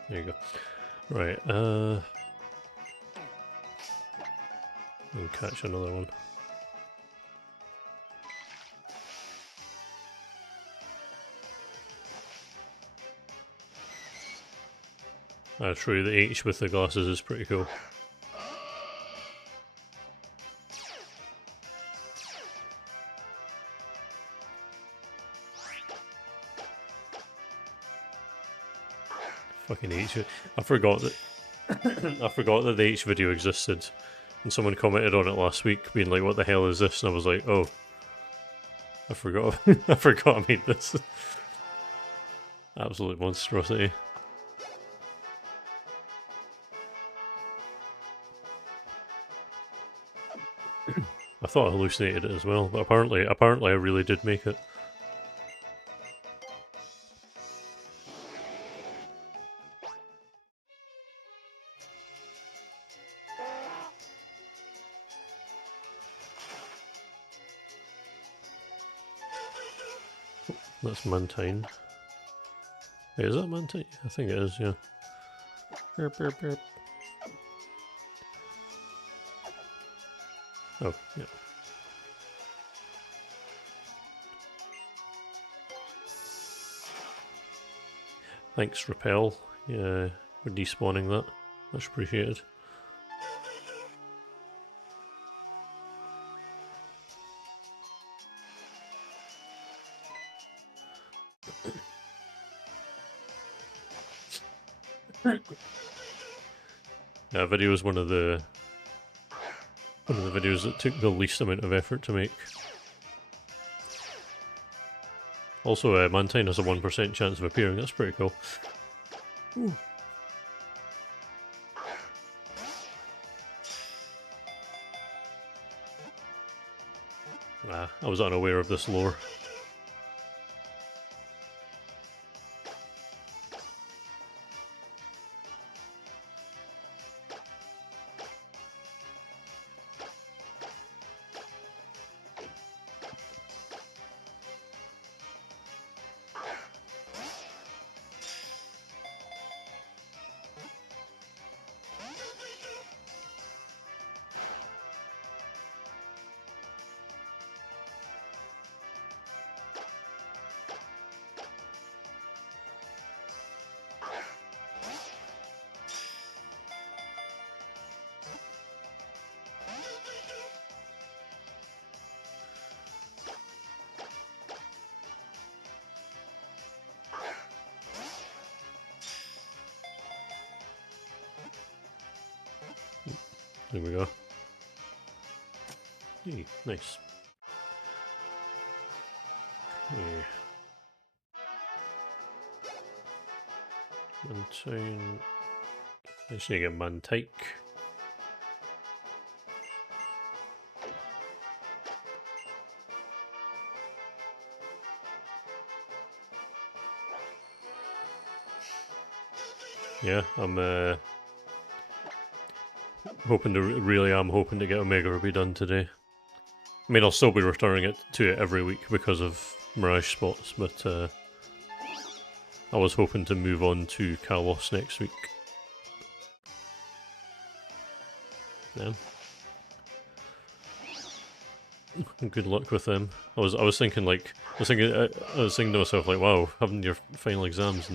There you go. Right, and catch another one. I'll show you the H with the glasses is pretty cool. Fucking H. I forgot that I forgot that the H video existed. And someone commented on it last week being like, what the hell is this? And I was like, oh, I forgot I forgot I made this. Absolute monstrosity. I thought I hallucinated it as well, but apparently I really did make it. That's Mantine. Wait, is that Mantine? I think it is, yeah. Burp, burp, burp. Oh, yeah. Thanks, Repel. Yeah, for despawning that. Much appreciated. That video is one of the videos that took the least amount of effort to make. Also, Mantine has a 1% chance of appearing. That's pretty cool. Ooh. Ah, I was unaware of this lore. There we go. Hey, nice. Okay. Mantine. I just need to get Mantike. Yeah, I'm hoping to I'm hoping to get Omega Ruby done today. I mean, I'll still be returning it to it every week because of Mirage Spots, but I was hoping to move on to Kalos next week. Yeah. Good luck with them. I was thinking to myself like, wow, having your final exams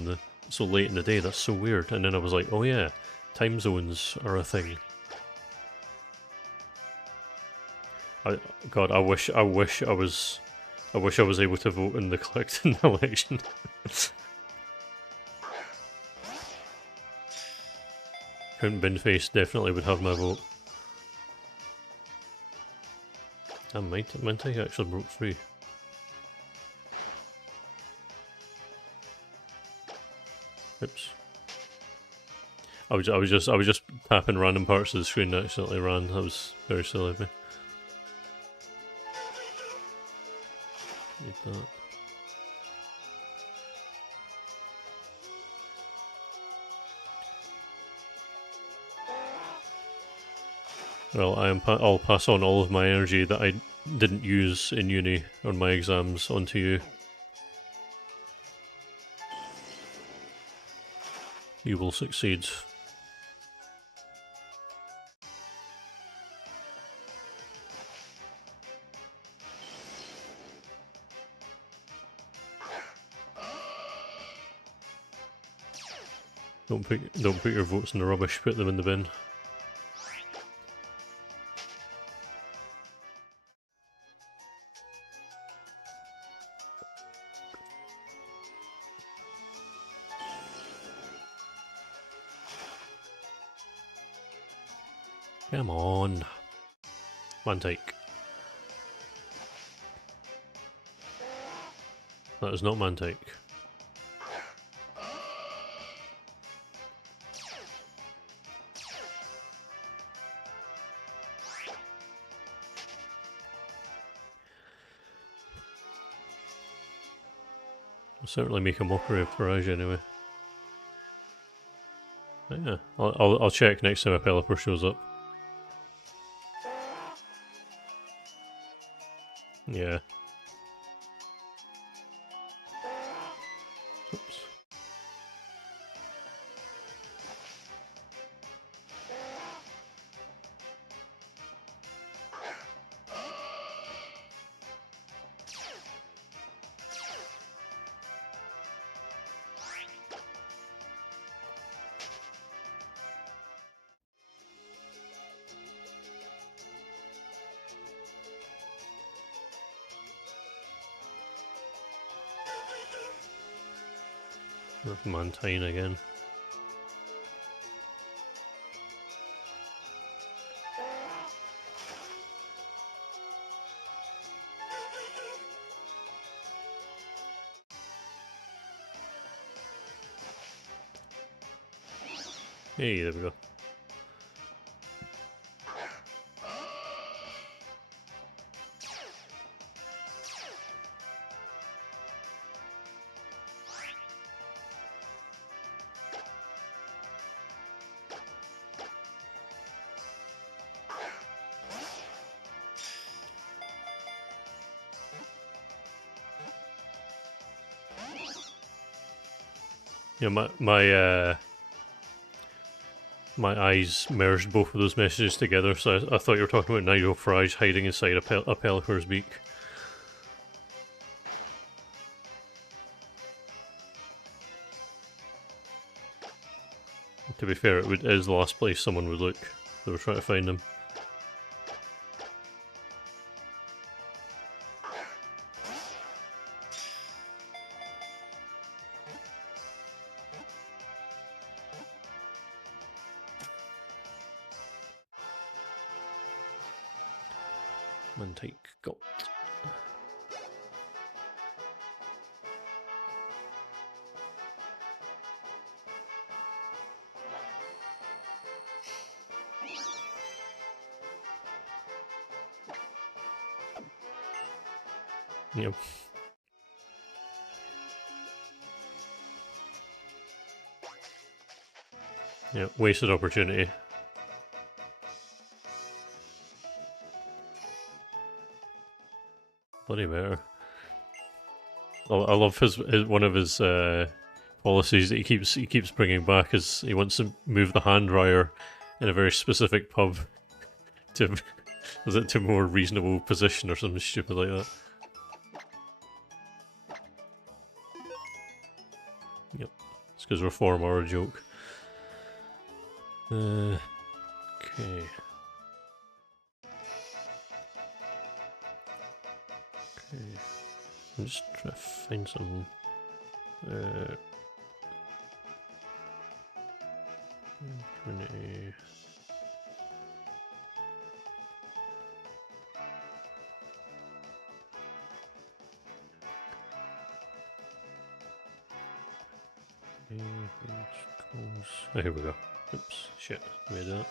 so late in the day, that's so weird. And then I was like, oh yeah, time zones are a thing. God, I wish I was able to vote in the collecting election. Count Binface definitely would have my vote. I might I actually broke free. Oops. I was just tapping random parts of the screen that accidentally ran. That was very silly of me. Need that. Well, I'll pass on all of my energy that I didn't use in uni on my exams onto you. You will succeed. Don't put your votes in the rubbish, put them in the bin. Come on. Mantike. That is not Mantike. I'll certainly make a mockery of Mirage anyway. But yeah, I'll check next time a Pelipper shows up. Yeah. Oops. Mantine again. Hey, there we go. Yeah, my eyes merged both of those messages together, so I thought you were talking about Nigel Farage hiding inside a Pelipper's beak. To be fair, it is the last place someone would look. They were trying to find him. Mantike got. Yep. Yeah, wasted opportunity. Bloody better. I love his one of his policies that he keeps bringing back is he wants to move the hand dryer in a very specific pub to is it to a more reasonable position or something stupid like that. Yep, it's because reform are a joke. Okay. Okay. I'm just trying to find some. Community. Oh, here we go. Oops, shit, made that.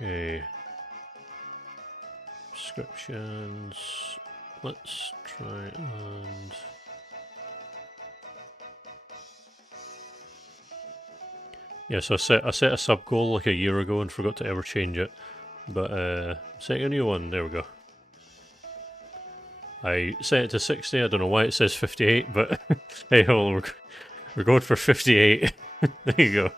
Okay. Descriptions. Let's try and Yeah, so I set a sub goal like a year ago and forgot to ever change it. But setting a new one, there we go. I set it to 60, I don't know why it says 58, but hey, well, we're going for 58. There you go.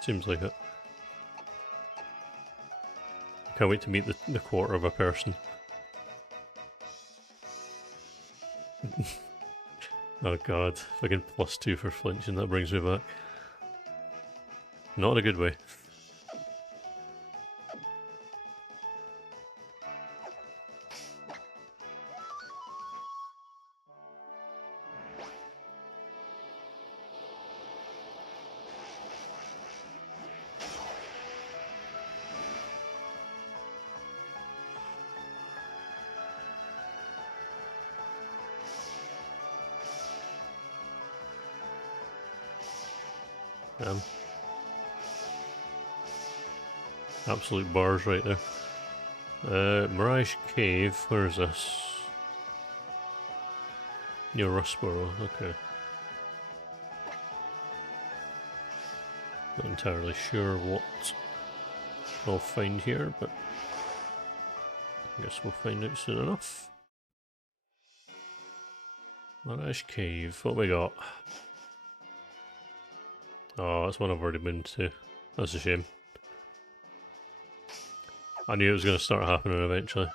Seems like it. Can't wait to meet the quarter of a person. Oh god, fucking +2 for flinching, that brings me back. Not in a good way. Absolute bars right there. Mirage Cave, where is this? Near Rustboro, okay. Not entirely sure what I'll find here, but I guess we'll find out soon enough. Mirage Cave, what we got? Oh, that's one I've already been to. That's a shame. I knew it was going to start happening eventually.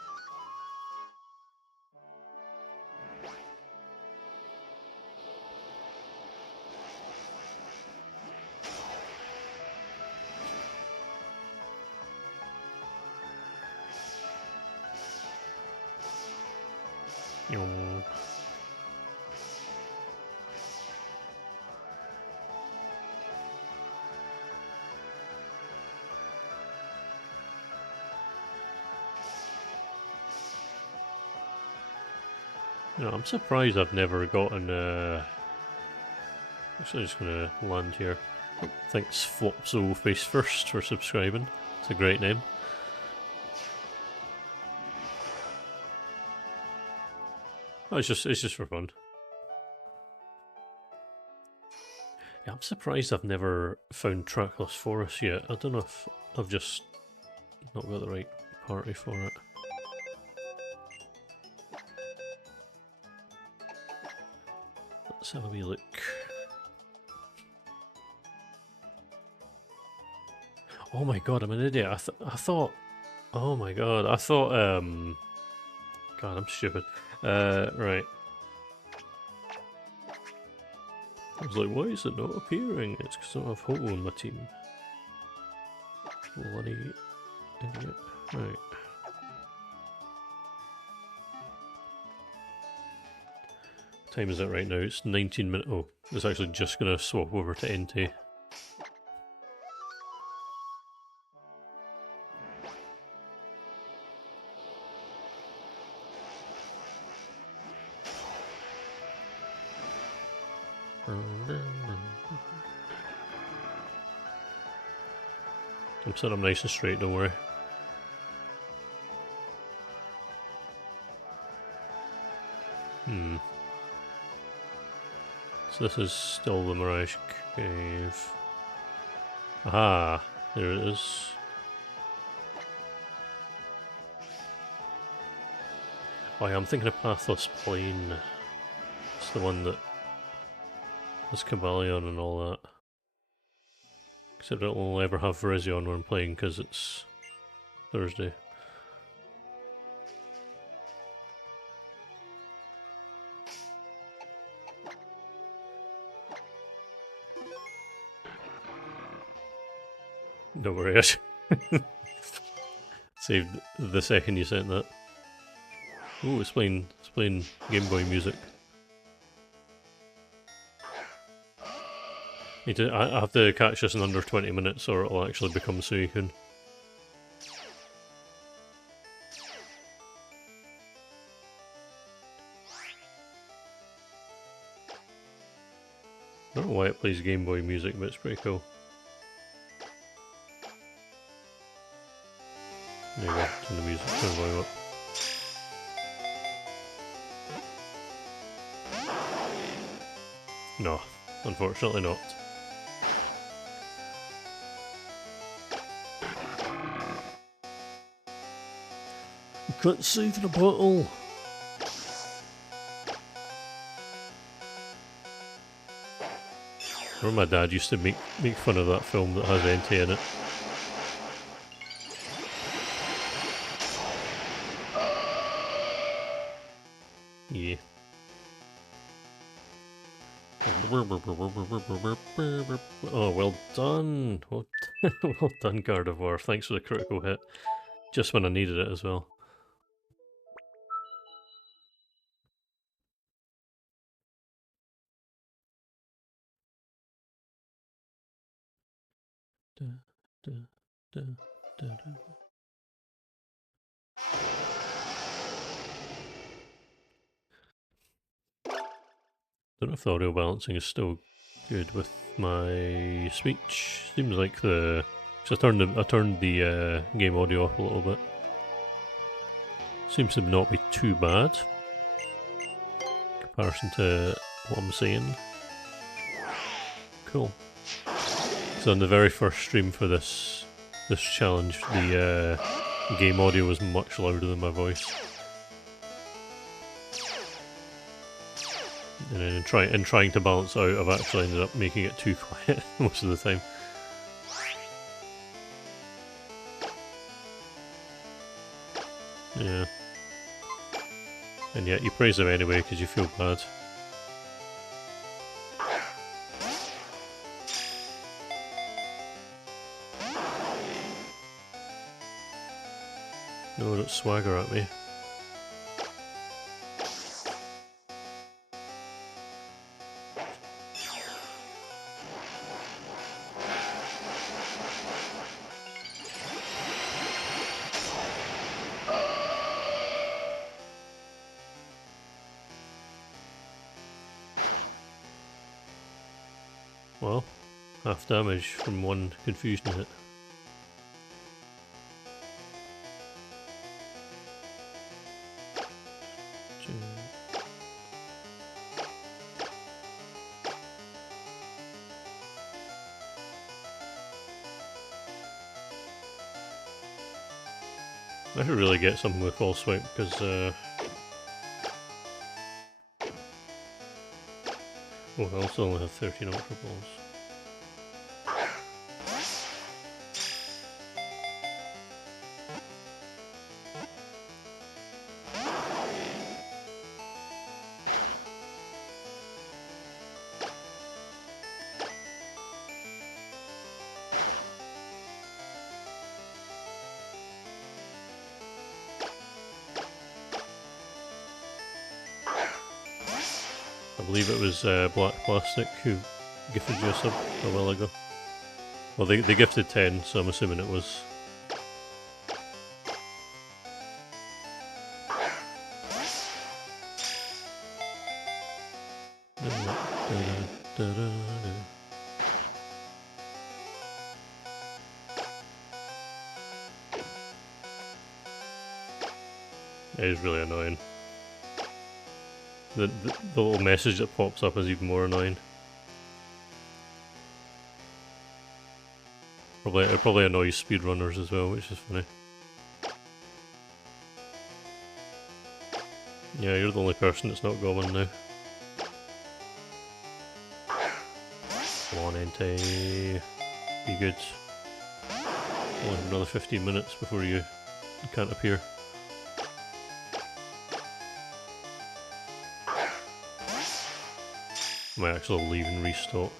You know, I'm surprised I've never gotten actually just gonna land here. Thanks Flopso Face First for subscribing. It's a great name. Oh, it's just for fun. Yeah, I'm surprised I've never found Trackless Forest yet. I don't know if I've just not got the right party for it. Let's have a wee look. Oh my god, I'm an idiot. I thought... Oh my god, I thought... God, I'm stupid. Right. I was like, why is it not appearing? It's because I don't have Hobo on my team. Bloody idiot. Right. Time is it right now? It's 19 minutes. Oh, it's actually just going to swap over to NT. I'm setting up nice and straight, don't worry. So this is still the Mirage Cave. Aha! There it is. Oh yeah, I'm thinking of Pathless Plain. It's the one that has Cabalion and all that. Except I don't will ever have Virizion when I'm playing because it's Thursday. Don't worry, I saved the second you sent that. Ooh, it's playing Game Boy music. I have to catch this in under 20 minutes or it'll actually become Suicune. I don't know why it plays Game Boy music, but it's pretty cool. There you go, turn the music, turn the volume up. No, unfortunately not. You can't save the bottle! I remember my dad used to make fun of that film that has Ente in it. Yeah. Oh, well done! Well done, Gardevoir. Thanks for the critical hit. Just when I needed it as well. Don't know if the audio balancing is still good with my speech. Seems like the... So I turned the game audio up a little bit. Seems to not be too bad in comparison to what I'm saying. Cool. So on the very first stream for this challenge, the game audio was much louder than my voice. And then in trying to balance out, I've actually ended up making it too quiet most of the time. Yeah. And yet you praise them anyway because you feel bad. No, don't swagger at me. Well, half damage from one confusion hit. I should really get something with Fall Swipe because I also only have 13 Ultra Balls. I believe it was Black Plastic who gifted you a sub a while ago. Well, they gifted 10, so I'm assuming it was. It is really annoying. The little message that pops up is even more annoying. It probably annoys speedrunners as well, which is funny. Yeah, you're the only person that's not going now. Come on, Entei. Be good. Only have another 15 minutes before you can't appear. I might actually leave and restock.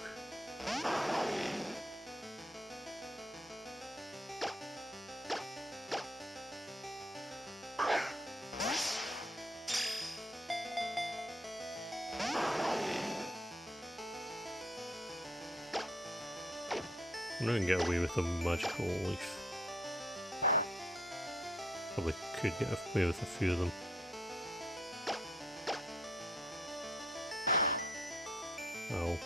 I'm not gonna get away with a magical leaf. Probably could get away with a few of them. Ow.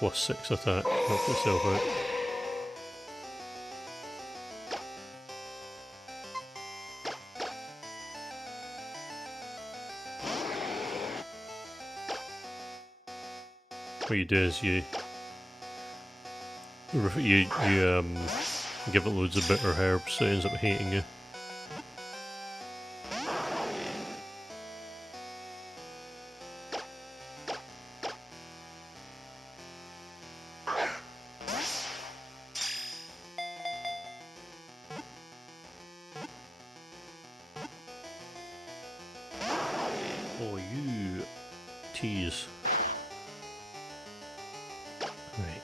+6 attack, knocked itself out. What you do is you give it loads of bitter herbs, so it ends up hating you. Oh, you tease. Right.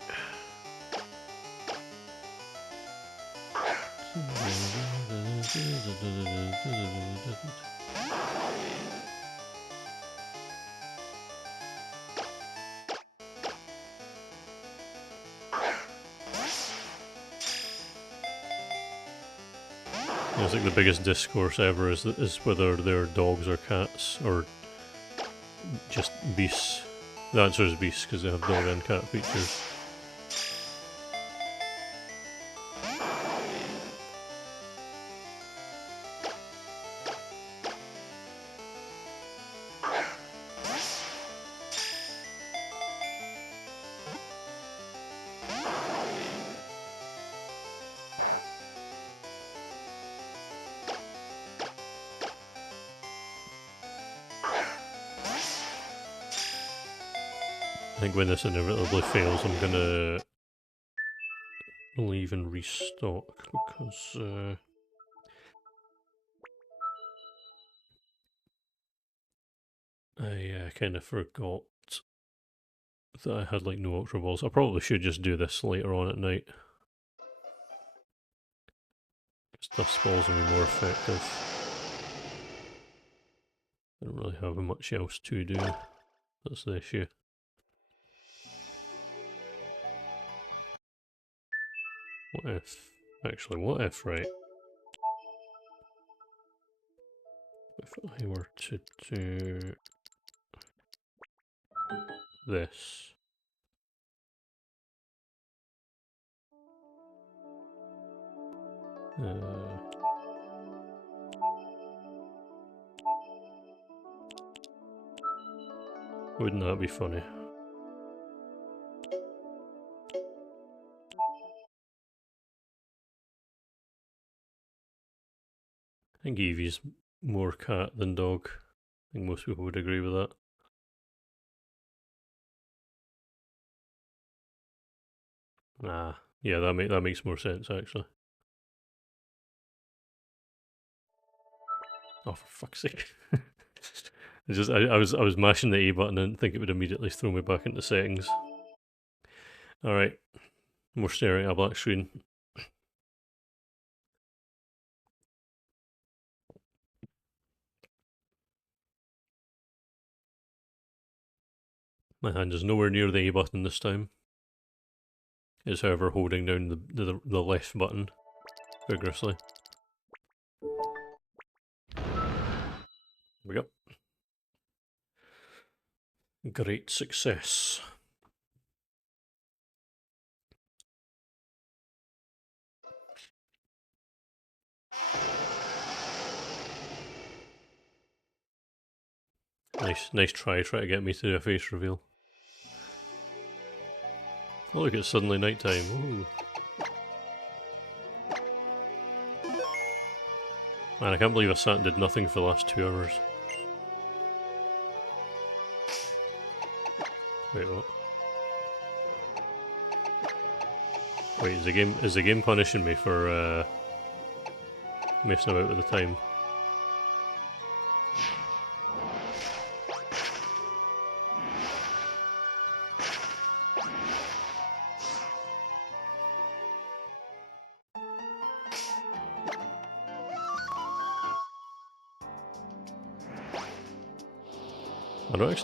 It's like the biggest discourse ever is whether they're dogs or cats or just beasts. The answer is beasts because they have dog and cat features. I think when this inevitably fails, I'm gonna leave and restock because I kind of forgot that I had like no Ultra Balls. I probably should just do this later on at night. Because Dust Balls will be more effective. I don't really have much else to do. That's the issue. What if... Actually, what if, right? If I were to do... this... wouldn't that be funny? I think Eevee's more cat than dog. I think most people would agree with that. Nah, yeah, that makes more sense actually. Oh, for fuck's sake! I was mashing the A button and didn't think it would immediately throw me back into settings. All right, more staring at a black screen. My hand is nowhere near the A button this time. It's however holding down the left button vigorously. There we go. Great success. Nice try to get me to do a face reveal. Oh look, it's suddenly nighttime. Ooh. Man, I can't believe I sat and did nothing for the last 2 hours. Wait, what? Wait, is the game punishing me for messing about with the time?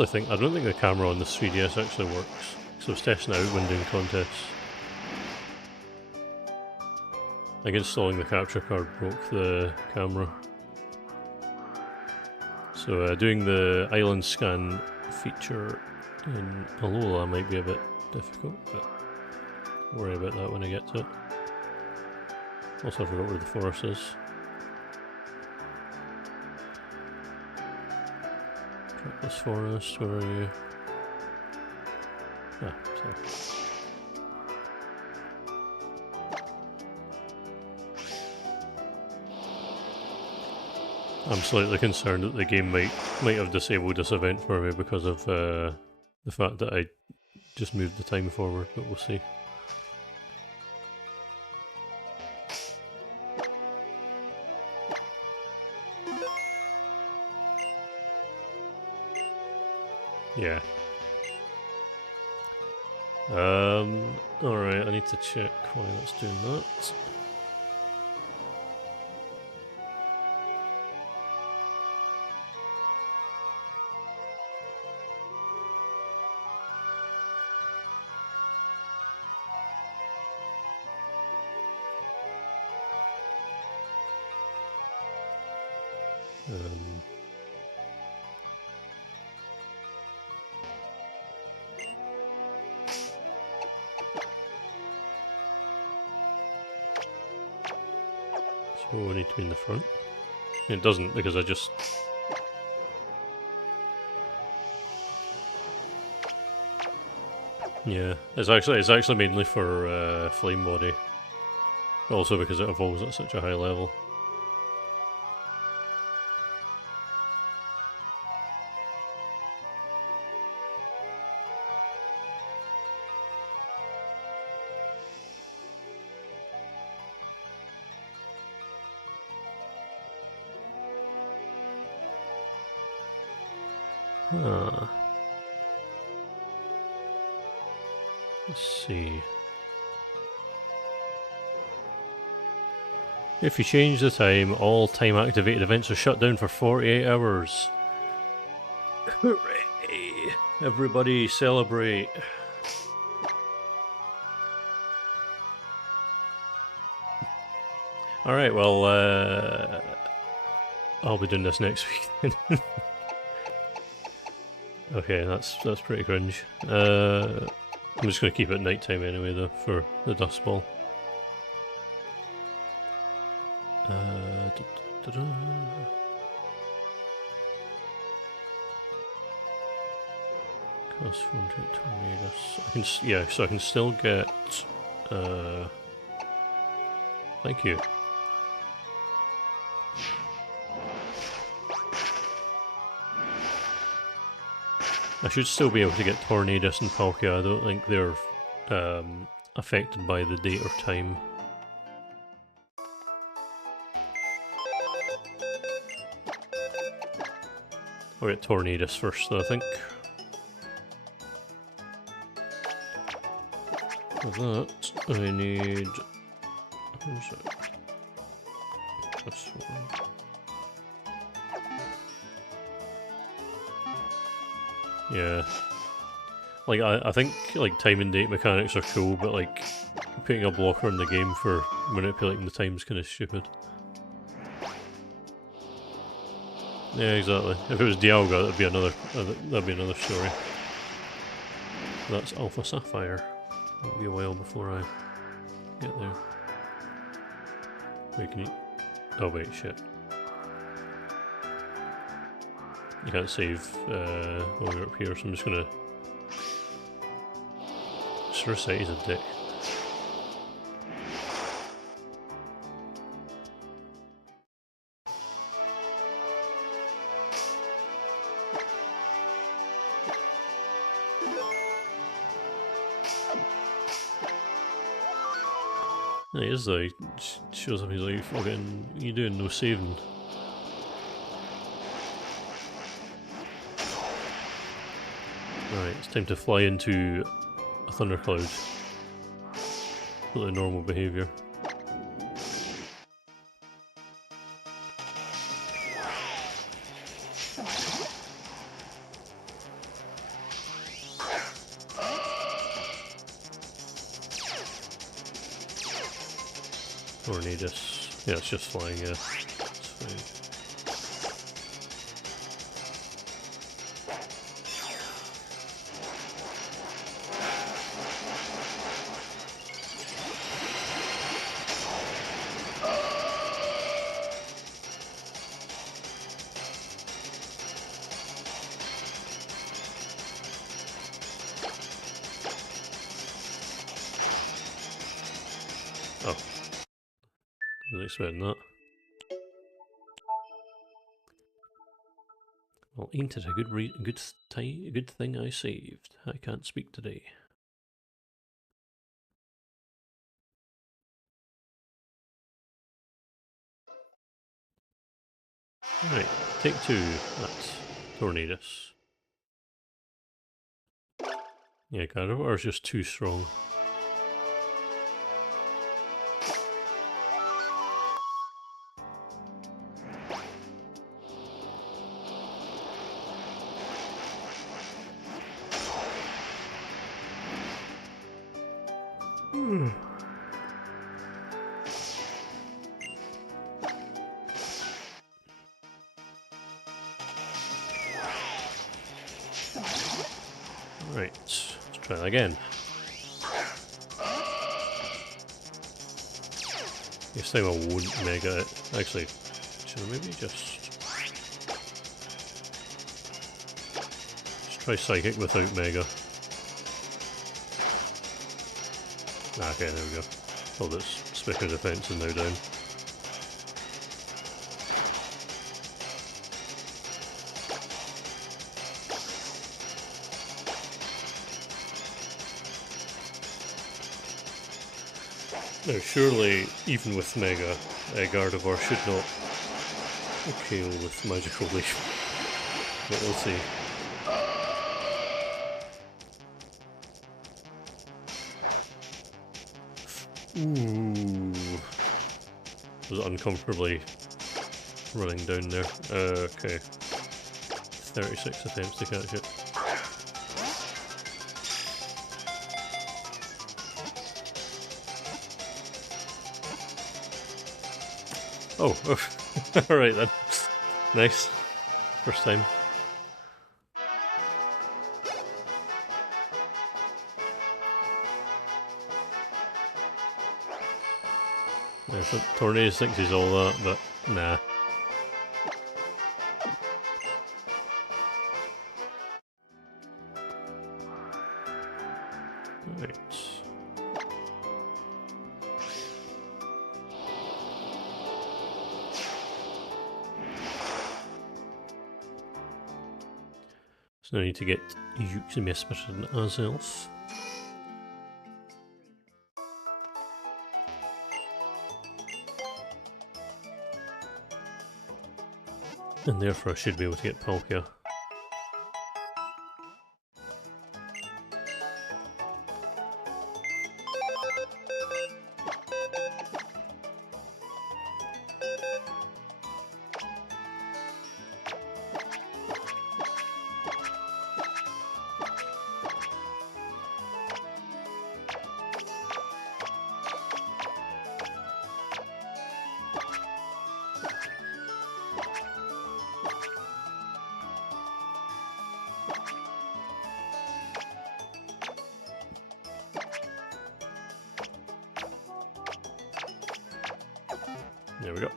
I don't think the camera on the 3DS actually works. So I was testing it out when doing contests. I think installing the capture card broke the camera. So doing the island scan feature in Alola might be a bit difficult, but I'll worry about that when I get to it. Also, I forgot where the forest is. Trackless forest, where are you? Ah, sorry. I'm slightly concerned that the game might have disabled this event for me because of the fact that I just moved the time forward, but we'll see. Yeah. Alright, I need to check why that's doing that. So we need to be in the front. It doesn't because I just... Yeah, it's actually mainly for Flame Body. Also because it evolves at such a high level. Huh. Let's see. If you change the time, all time-activated events are shut down for 48 hours. Hooray! Everybody celebrate. Alright, well, I'll be doing this next week then. Okay, that's pretty cringe. I'm just going to keep it nighttime anyway, though, for the Dust Ball. Cast from tornadoes. I can, yeah, so I can still get. Thank you. I should still be able to get Tornadus and Palkia. I don't think they're affected by the date or time. I'll get Tornadus first, though, I think. For that, I need... Where's it? This one. Yeah. Like, I think, like, time and date mechanics are cool, but, like, putting a blocker in the game for manipulating the time's kind of stupid. Yeah, exactly. If it was Dialga, that'd be another story. That's Alpha Sapphire. It'll be a while before I get there. Wait, can you... Oh wait, shit. You can't save while you're up here, so I'm just gonna... Suricate is a dick. Yeah, he is though, he shows up, he's like, fucking, you doing no saving. Right, it's time to fly into a thundercloud. Really normal behaviour. Tornadus. Yeah, it's just flying, yeah. It's fine. Oh. Wasn't expecting that. Well, ain't it a good thing I saved? I can't speak today. Right, take 2. That's Tornadus. Yeah, Gardevoir's just too strong. Right, let's try that again. This time I won't mega it. Actually, should I maybe just try Psychic without mega? Okay, there we go. Oh, that's special defense is now down. Now, surely, even with Mega, Gardevoir should not KO with Magical Leaf. But we'll see. Ooh. Was uncomfortably running down there. Okay. 36 attempts to catch it. Oh, alright then. Nice. First time. Yeah, so Tornado thinks he's all that, but nah. Right. So now I need to get Uxie and Azelf. And therefore I should be able to get Palkia. There we go.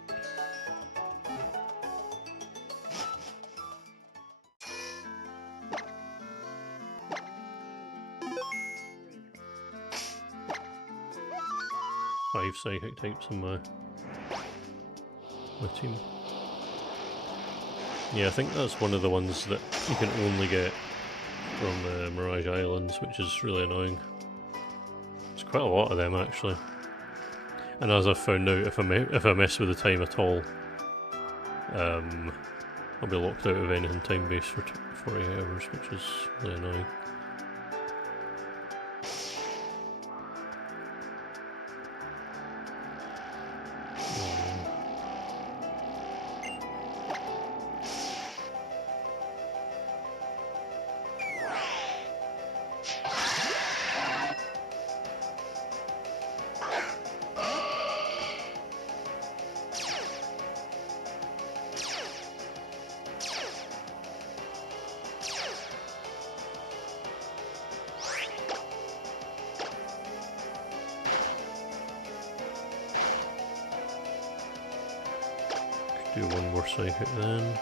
Five psychic types in my team. Yeah, I think that's one of the ones that you can only get from Mirage Islands, which is really annoying. There's quite a lot of them actually. And as I've found out, if I mess with the time at all, I'll be locked out of anything time-based for 40 hours, which is really annoying. Do one more psychic then.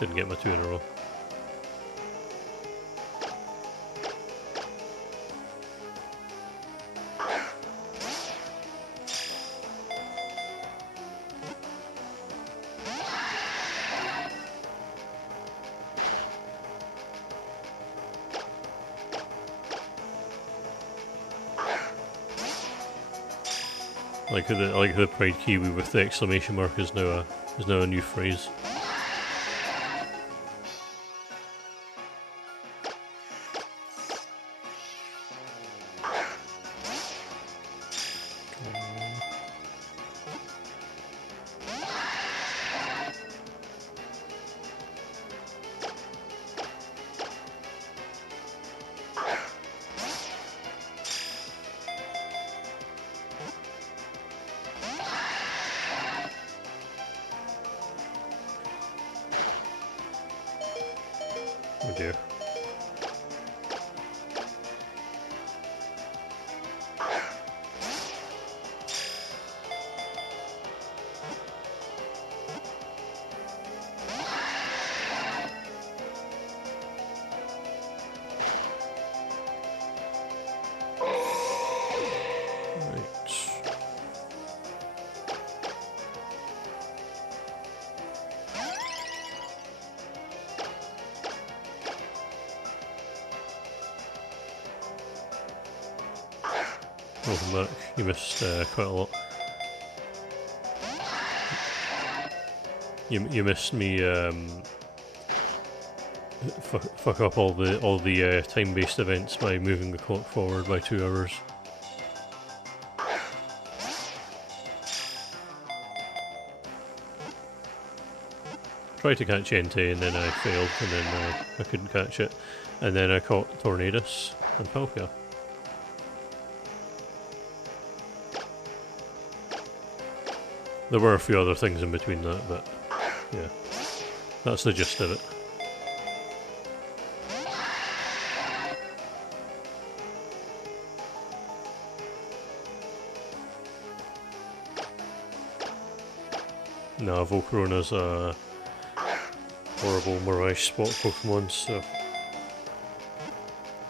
Didn't get my 2 in a row. I like the Pride Kiwi with the exclamation mark is now a new phrase. Oh dear. Welcome back. You missed quite a lot. You missed me fuck up all the time-based events by moving the clock forward by 2 hours. Tried to catch Entei and then I failed, and then I couldn't catch it, and then I caught Tornadus and Palkia. There were a few other things in between that, but yeah, that's the gist of it. No, Volcarona's a horrible Mirage Spot Pokemon, so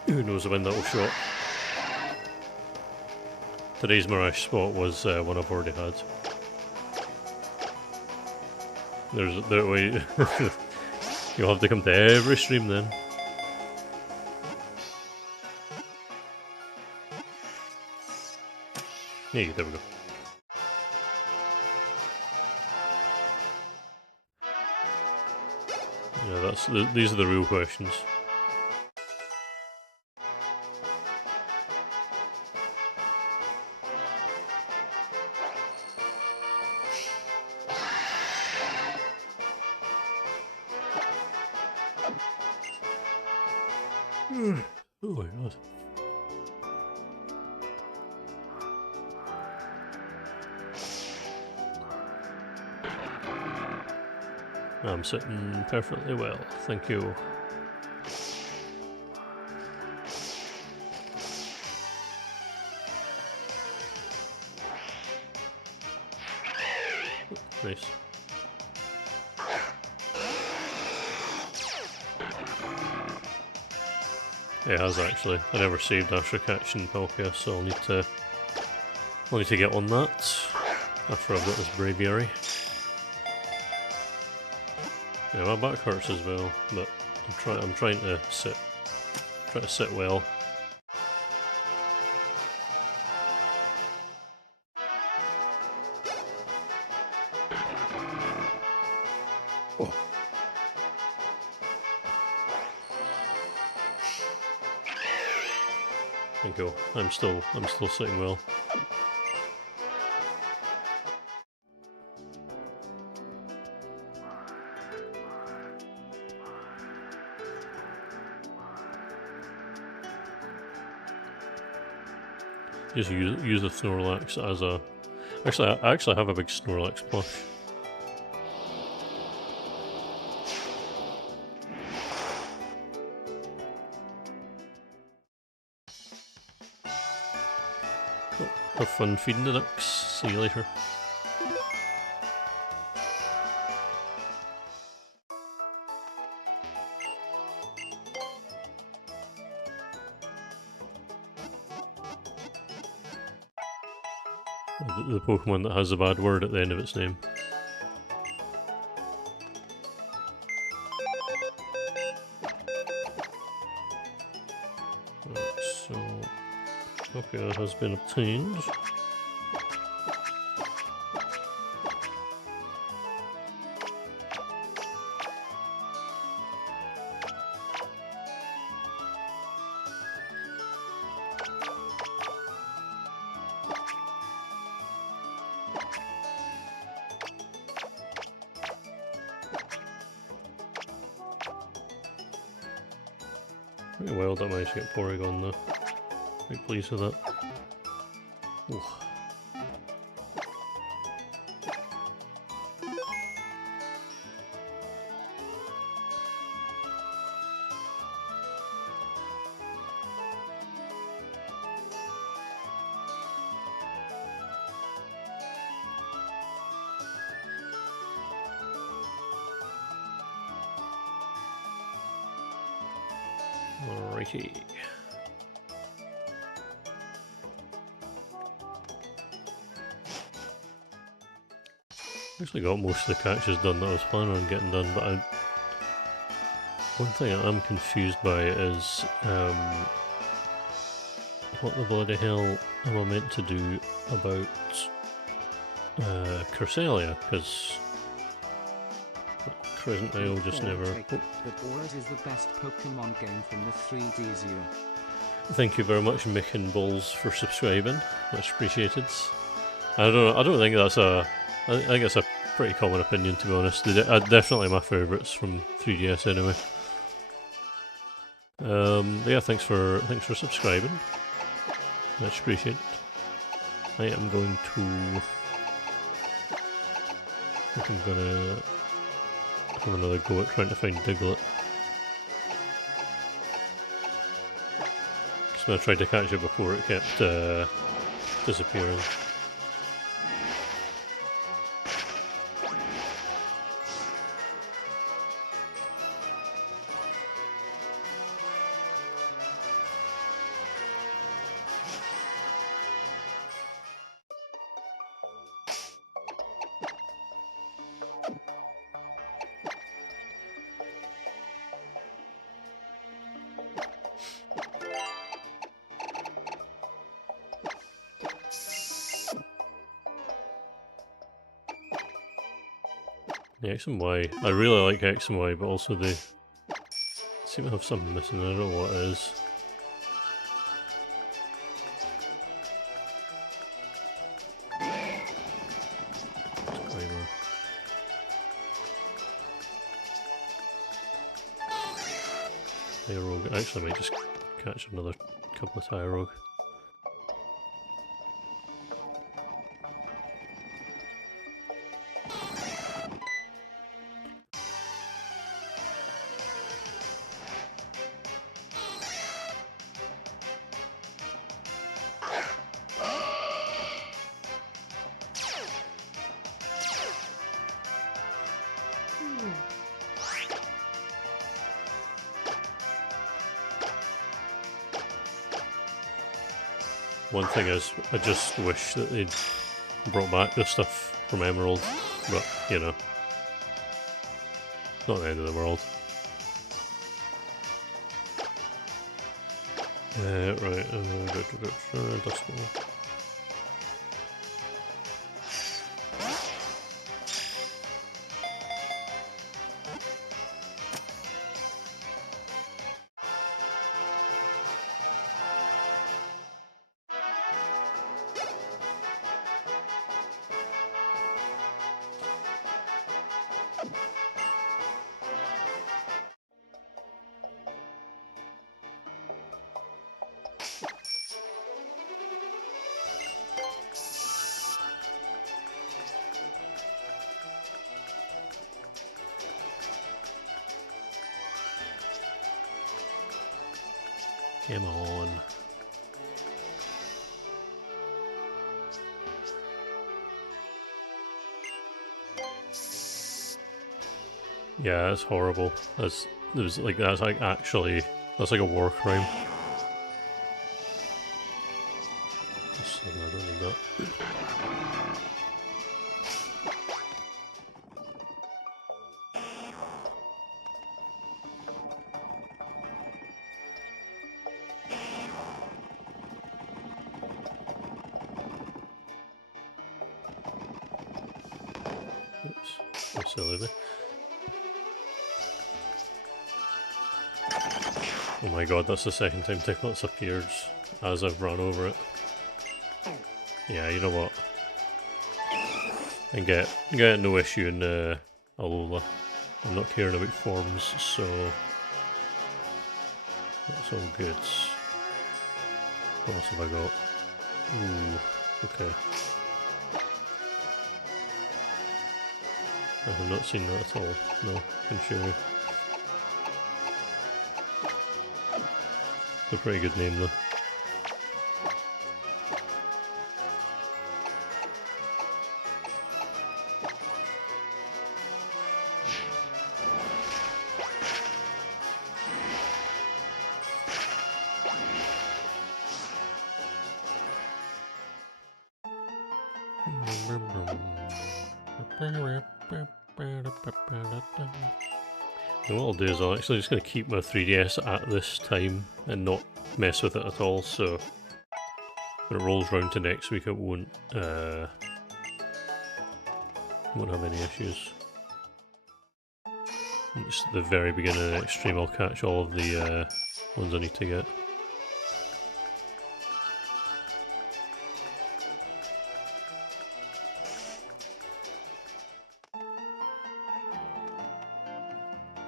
who knows when that'll show up. Today's Mirage Spot was one I've already had. Wait, you'll have to come to every stream then. Yeah, there we go. Yeah, these are the real questions. Oh my god. I'm sitting perfectly well, thank you. Nice. It has actually. I never saved after catching Palkia, so I'll need to get on that after I've got this Braviary. Yeah, my back hurts as well, but I'm trying to sit well. Oh. Thank you. I'm still sitting well. Just use the Snorlax as a... I actually have a big Snorlax plush. Oh, have fun feeding the ducks. See you later. the Pokemon that has a bad word at the end of its name. Right, so Topia has been obtained. Pretty wild that I managed to get Porygon though. Quite pleased with that. Ooh. Alrighty. Actually got most of the catches done that I was planning on getting done, but one thing I am confused by is what the bloody hell am I meant to do about Cresselia, because Crescent Isle just never... Oh. But Auras is the best Pokemon game from the 3Ds era. Thank you very much, Mick and Balls, for subscribing. Much appreciated. I don't know, I don't think that's a... I think it's a pretty common opinion, to be honest. They're definitely my favourites from 3DS anyway. Yeah, thanks for subscribing. Much appreciated. I am going to... I think I'm gonna have another go at trying to find Diglett. Just gonna try to catch it before it kept disappearing. Yeah, X and Y. I really like X and Y, but also they seem to have something missing. I don't know what it is. Disclaimer. Tyrogue. Actually, I might just catch another couple of Tyrogue. One thing is, I just wish that they'd brought back the stuff from Emerald, but, you know, not the end of the world. Right, Dust Bowl. Come on. Yeah, it's horrible. That's like actually that's like a war crime. Oops, no, I don't need that. Oops, that's silly me. Oh my god, that's the second time Ticklet's appeared as I've run over it. Yeah, you know what? I get no issue in Alola. I'm not caring about forms, so that's all good. What else have I got? Ooh, okay. I have not seen that at all. No, can show you. It's a pretty good name though. And what I'll do is I'm actually just going to keep my 3DS at this time and not mess with it at all, so when it rolls round to next week it won't have any issues. And just at the very beginning of the next stream I'll catch all of the ones I need to get.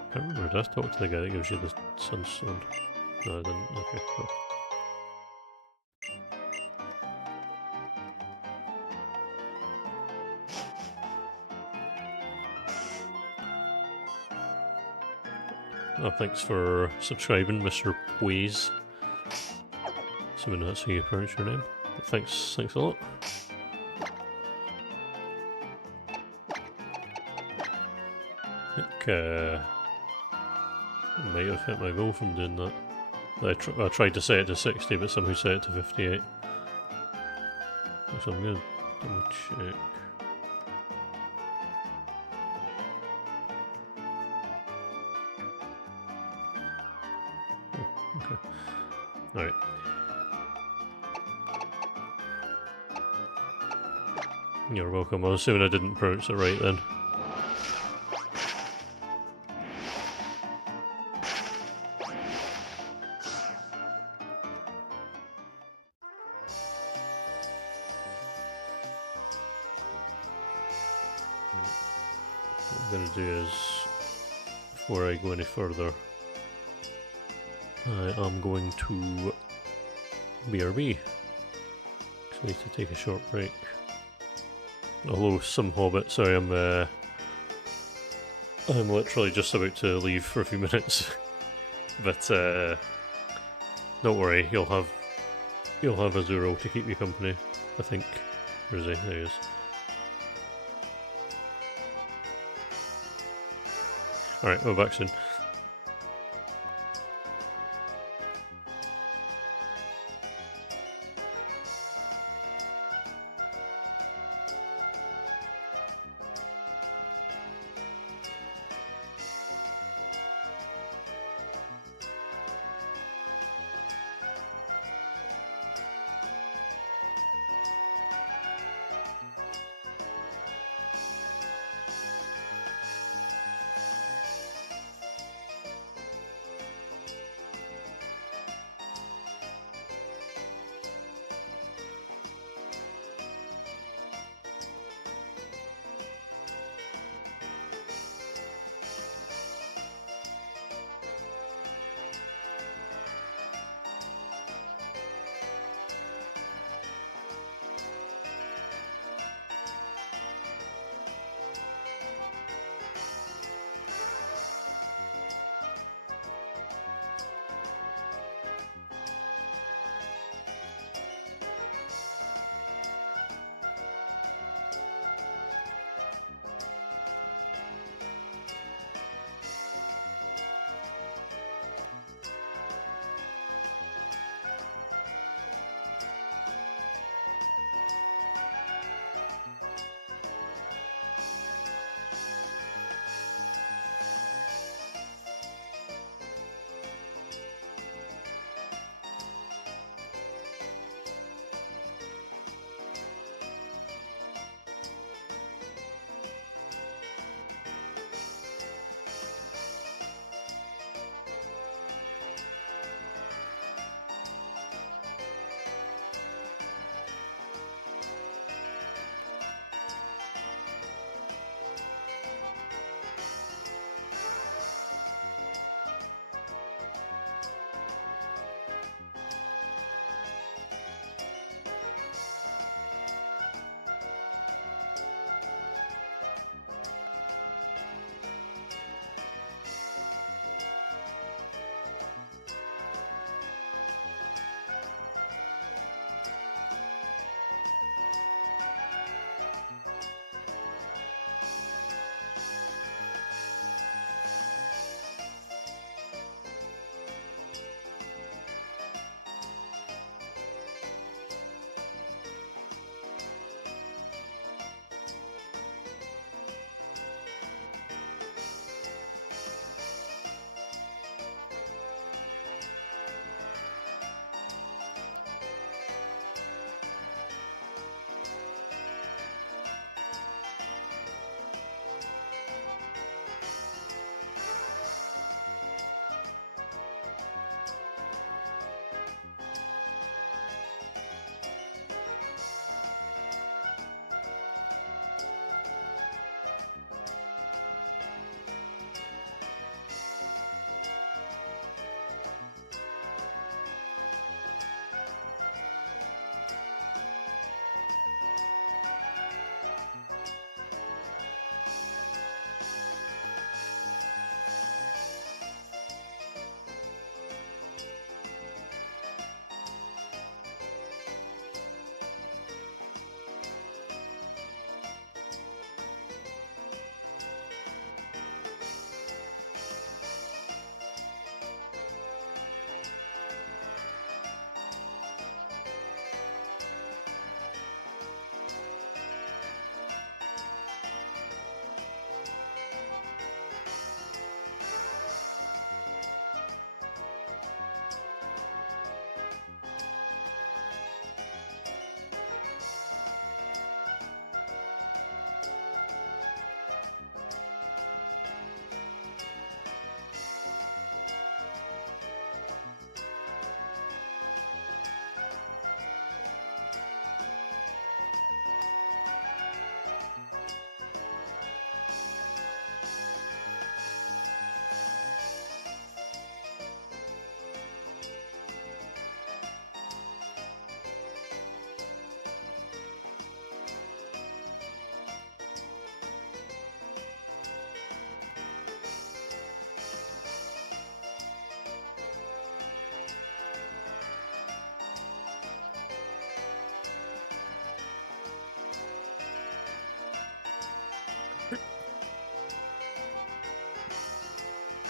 I can't remember, did I talk to the guy that gives you the sunstone? No, I didn't. Okay, cool. Oh, thanks for subscribing, Mr. Waze. Assuming that's how you pronounce your name. But thanks a lot. I think, I might have hit my goal from doing that. I tried to set it to 60, but somehow set it to 58. So I'm going to double check. Oh, okay. Alright. You're welcome. I was assuming I didn't pronounce it right then. What I'm going to do is, before I go any further, I am going to BRB. I need to take a short break. Although some Hobbit, sorry, I'm literally just about to leave for a few minutes. But don't worry, you'll have Azuro to keep you company, I think. Where is he? There he is. Alright, we're back soon.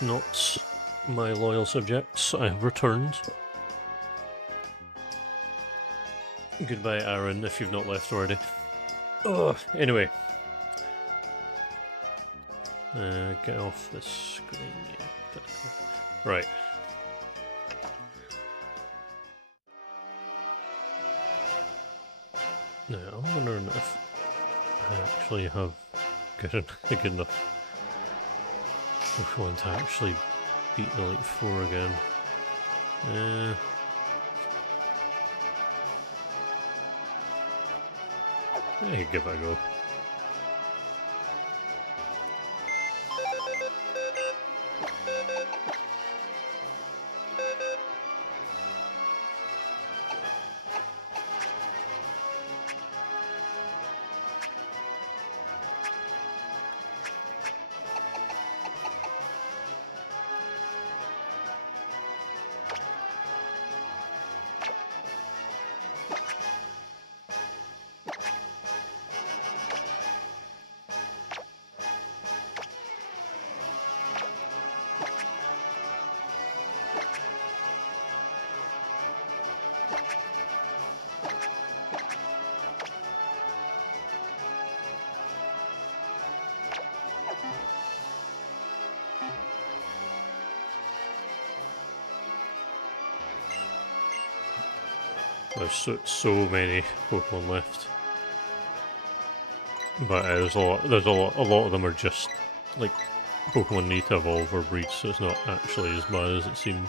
not my loyal subjects. I have returned. Goodbye, Aaron, if you've not left already. Ugh. Anyway. Get off the screen. Right. Now, I'm wondering if I actually have a good enough Pokemon to actually beat the Elite Four again. I could give it a go. There's so many Pokemon left, but there's a lot of them are just like Pokemon need to evolve or breed, so it's not actually as bad as it seems.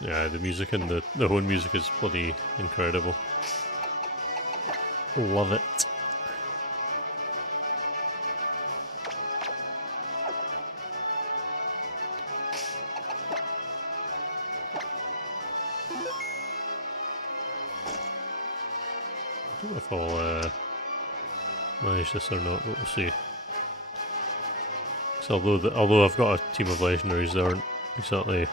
Yeah, the music and the Hone music is bloody incredible. Love it. I don't know if I'll manage this or not, but we'll see. So although I've got a team of legendaries, they aren't exactly,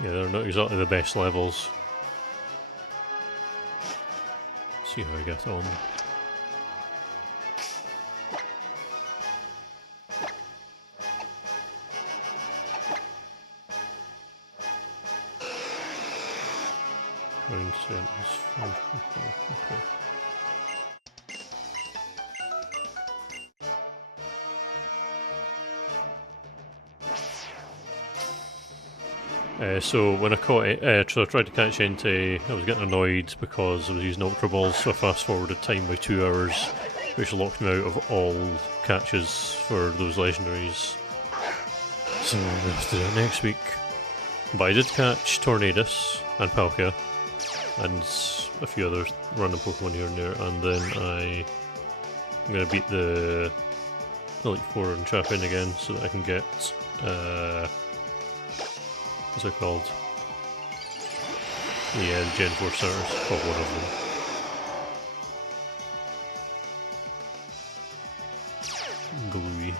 they're not exactly the best levels. See how I get on. Ground sentence 4 people, okay. So when I caught it, so I tried to catch Entei, I was getting annoyed because I was using Ultra Balls, so I fast forwarded time by 2 hours, which locked me out of all catches for those legendaries. So we'll have to do it next week. But I did catch Tornadus and Palkia, and a few other random Pokemon here and there, and then I'm going to beat the Elite Four and Champion again so that I can get, what's it called? Yeah, the Gen 4 starters, or one of them. Gluey.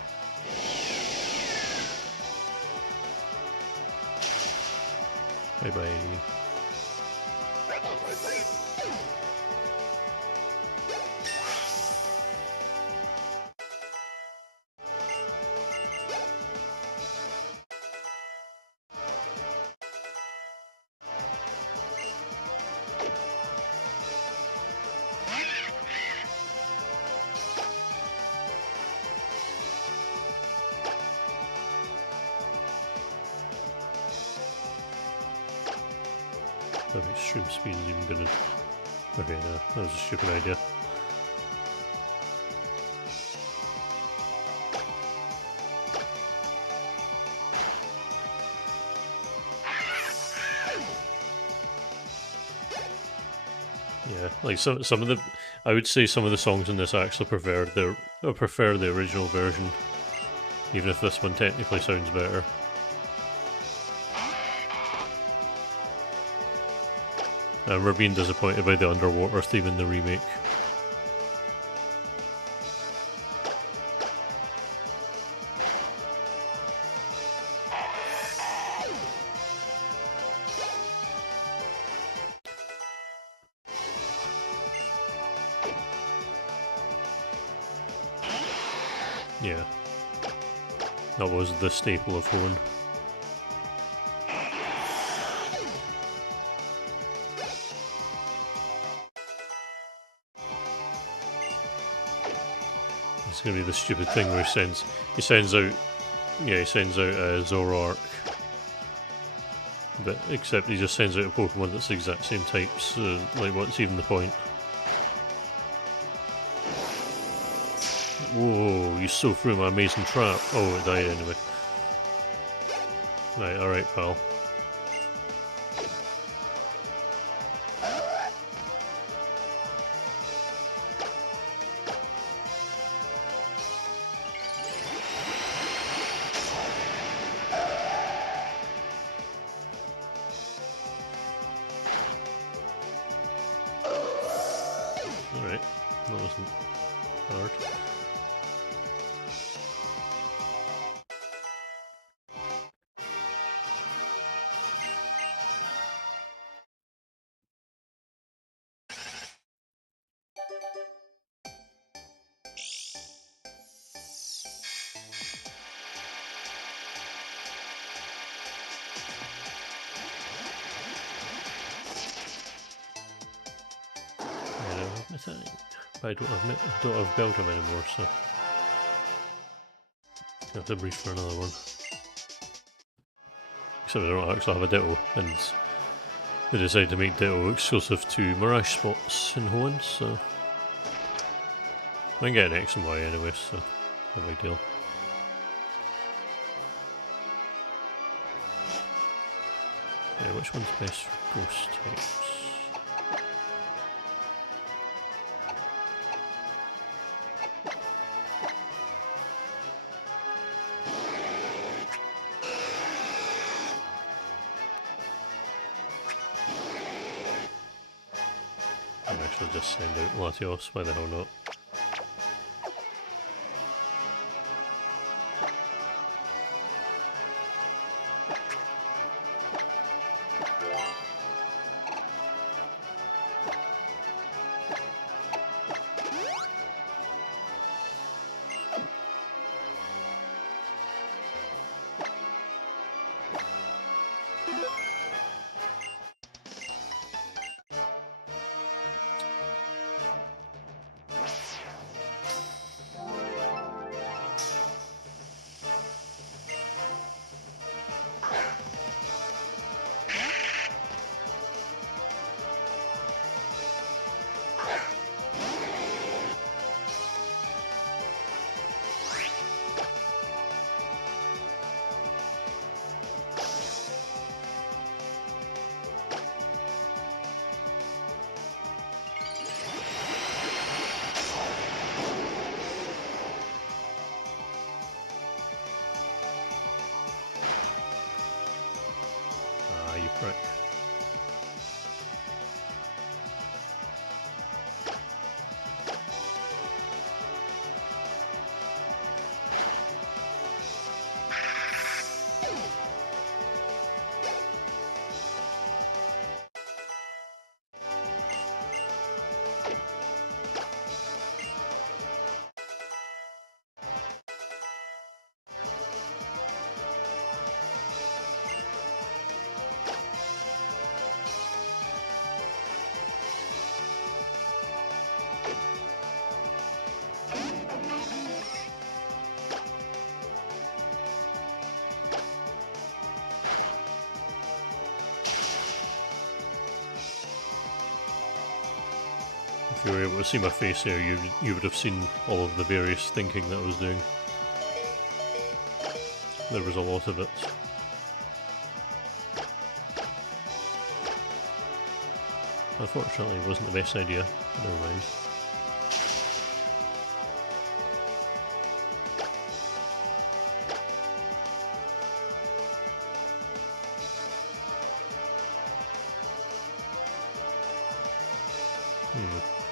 Bye bye. That extreme speed is even gonna. Okay, no, that was a stupid idea. Yeah, like some of the, I would say some of the songs in this I actually prefer the original version, even if this one technically sounds better. I remember being disappointed by the underwater theme in the remake. Yeah. That was the staple of Hoenn. It's gonna be the stupid thing where he sends out Zoroark, but except he just sends out a Pokemon that's the exact same type, so like what's even the point? Whoa, you so threw my amazing trap. Oh, it died anyway. Right, alright pal. Alright, that wasn't hard. But I don't have Belgium anymore, so I have to breathe for another one. Except I don't actually have a Ditto, and they decided to make Ditto exclusive to Mirage Spots in Hoenn, so I can get an X and Y anyway, so no big deal. Yeah, which one's best for ghost types? I can actually just send out Latios, why the hell not? Ah, you prick. If you were able to see my face here, you would have seen all of the various thinking that I was doing. There was a lot of it. Unfortunately, it wasn't the best idea. Never mind.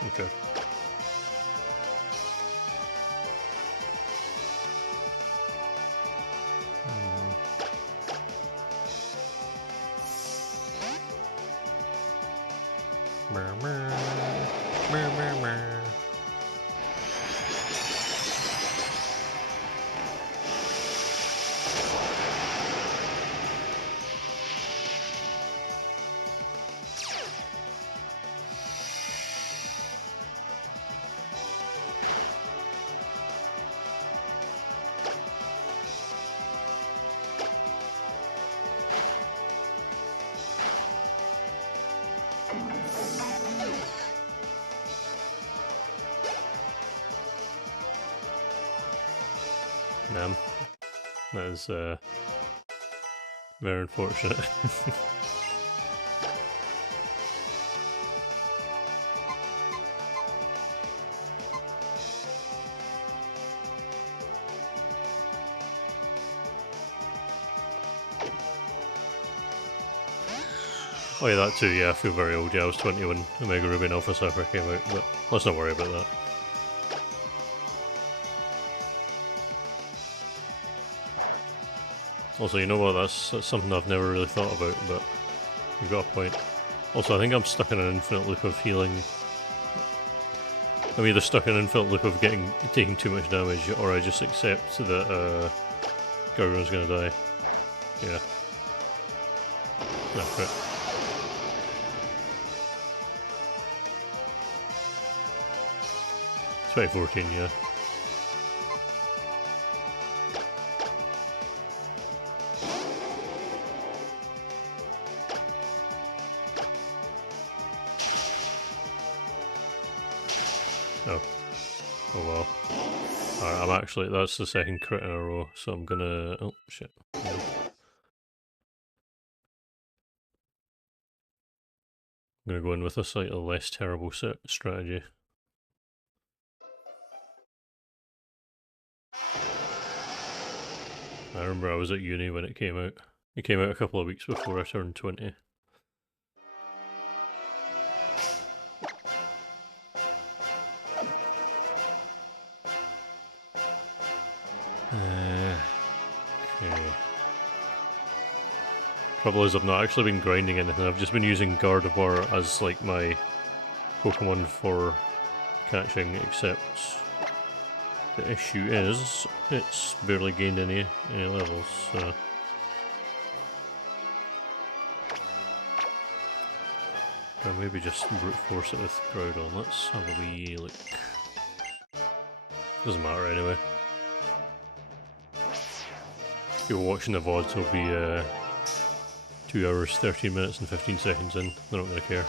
Okay. Damn. That is very unfortunate. Oh yeah, that too, yeah, I feel very old. Yeah, I was 20 when Omega Ruby and Alpha Sapphire came out, but let's not worry about that. Also, you know what, that's something I've never really thought about, but you've got a point. Also, I think I'm stuck in an infinite loop of healing. I'm either stuck in an infinite loop of taking too much damage, or I just accept that Gowron's gonna die. Yeah. No, crap. 2014, yeah. Oh. Oh well. Alright, I'm actually, that's the second crit in a row, so I'm gonna, oh shit. I'm gonna go in with a slightly less terrible strategy. I remember I was at uni when it came out. It came out a couple of weeks before I turned 20. Okay. Trouble is I've not actually been grinding anything, I've just been using Gardevoir as like my Pokemon for catching, except the issue is it's barely gained any levels, so... Or maybe just brute force it with Groudon. Let's have a wee look. Doesn't matter anyway. People watching the VODs will be 2 hours, 13 minutes and 15 seconds in. They're not going to care.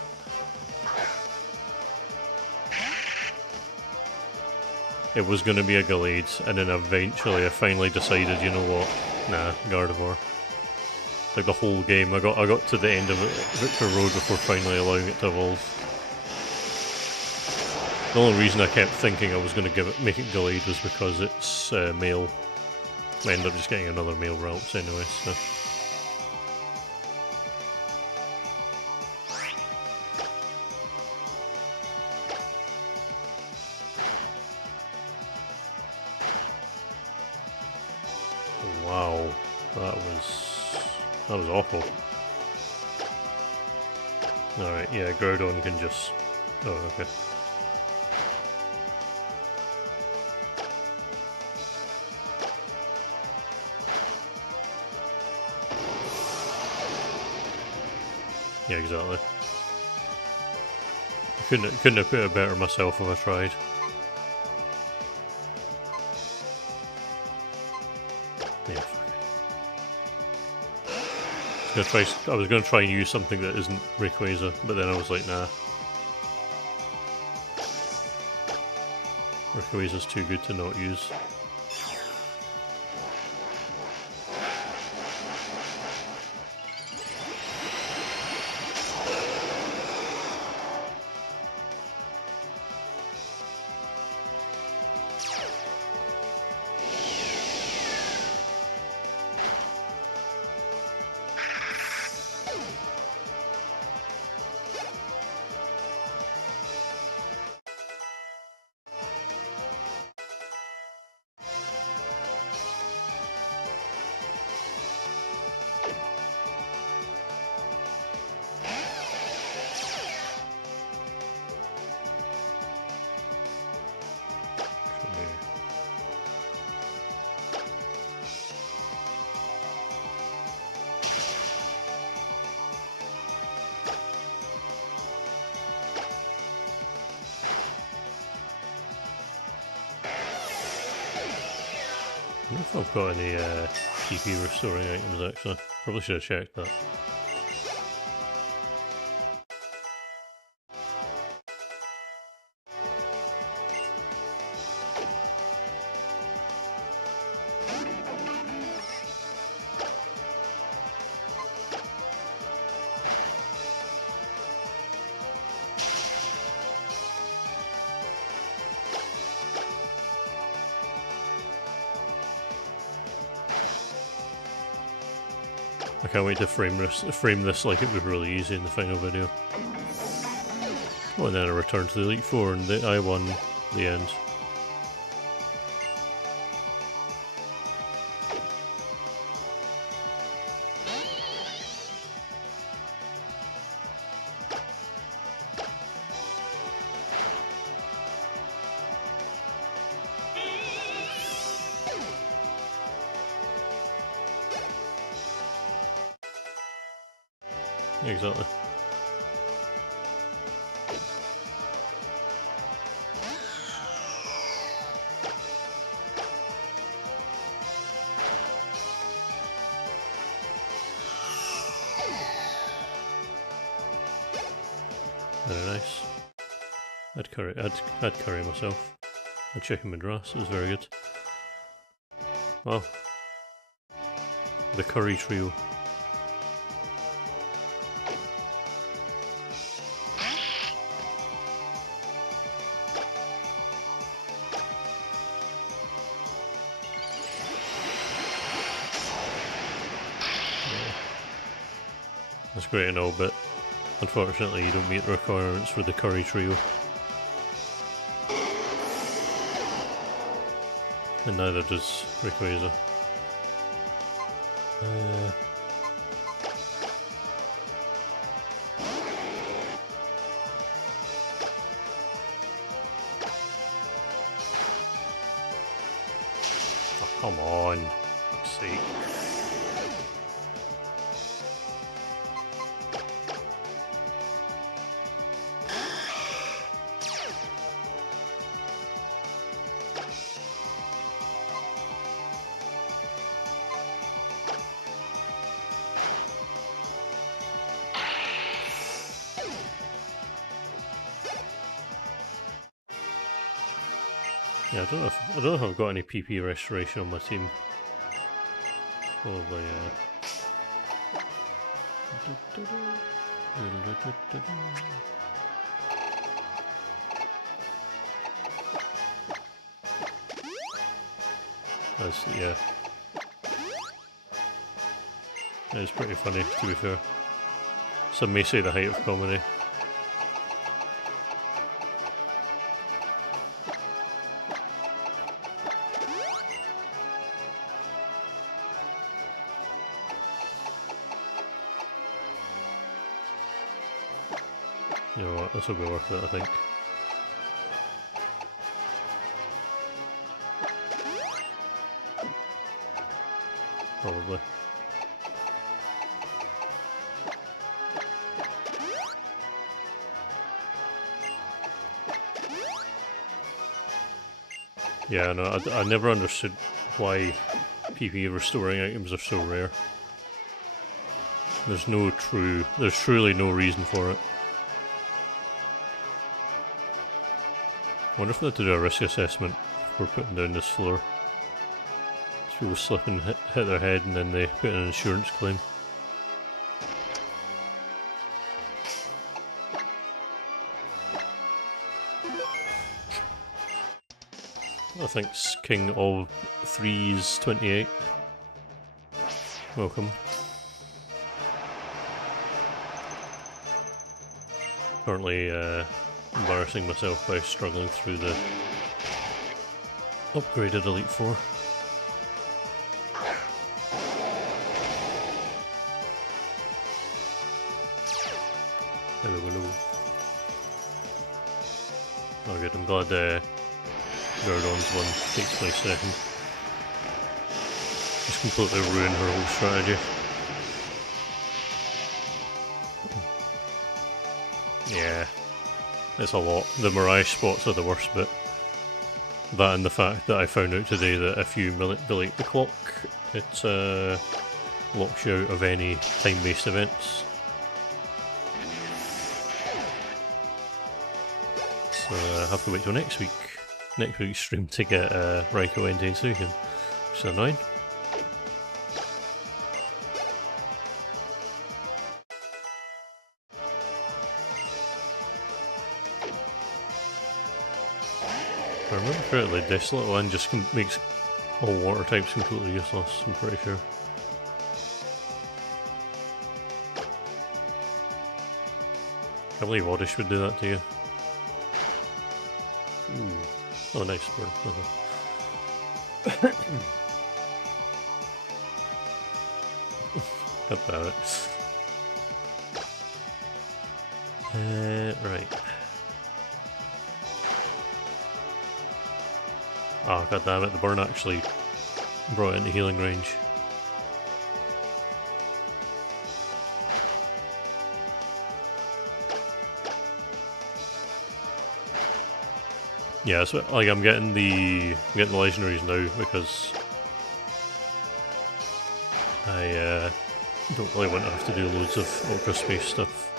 It was going to be a Gallade, and then eventually I finally decided, you know what, nah, Gardevoir. Like the whole game, I got to the end of Victor Road before finally allowing it to evolve. The only reason I kept thinking I was going to make it Gallade was because it's male. I ended up just getting another male Ralts anyway, so... Wow, that was awful. Alright, yeah, Groudon can just... Oh, okay. Yeah, exactly. Couldn't have put it better myself if I tried. Yeah, fuck. I was gonna try and use something that isn't Rayquaza, but then I was like, nah. Rayquaza's too good to not use. I don't know if I've got any TP restoring items actually. Probably should have checked that. can't wait to frame this like it was really easy in the final video. Oh, and then I returned to the Elite Four and I won the end. Exactly. Very nice. I'd curry myself. A chicken madras is very good. Wow. The curry trio. That's great and all, but unfortunately you don't meet the requirements for the curry trio. And neither does Rayquaza. Oh, come on. For fuck's sake. Yeah, I don't know if I've got any PP restoration on my team. Probably, yeah. It's pretty funny, to be fair. Some may say the height of comedy. You know what, this will be worth it, I think. Probably. Yeah, no, I never understood why PP restoring items are so rare. There's truly no reason for it. I wonder if they had to do a risk assessment for putting down this floor. People slip and hit their head and then they put in an insurance claim. I think's King of Threes 28. Welcome. Currently embarrassing myself by struggling through the upgraded Elite Four. Hello. Oh good, I'm glad Gardon's one takes place second. Just completely ruined her whole strategy. Yeah, it's a lot. The Mirage Spots are the worst bit. That and the fact that I found out today that if you delete the clock, it locks you out of any time-based events. So I have to wait till next week's stream to get Raikou and Sukin, which is annoying. If I remember correctly, this little one just makes all water types completely useless, I'm pretty sure. can't believe VODs would do that to you. Ooh. Oh, nice bird. Okay. God damn it. Right. Oh, god damn it, the burn actually brought it into healing range. Yeah, so like I'm getting the legendaries now because I don't really want to have to do loads of ultra space stuff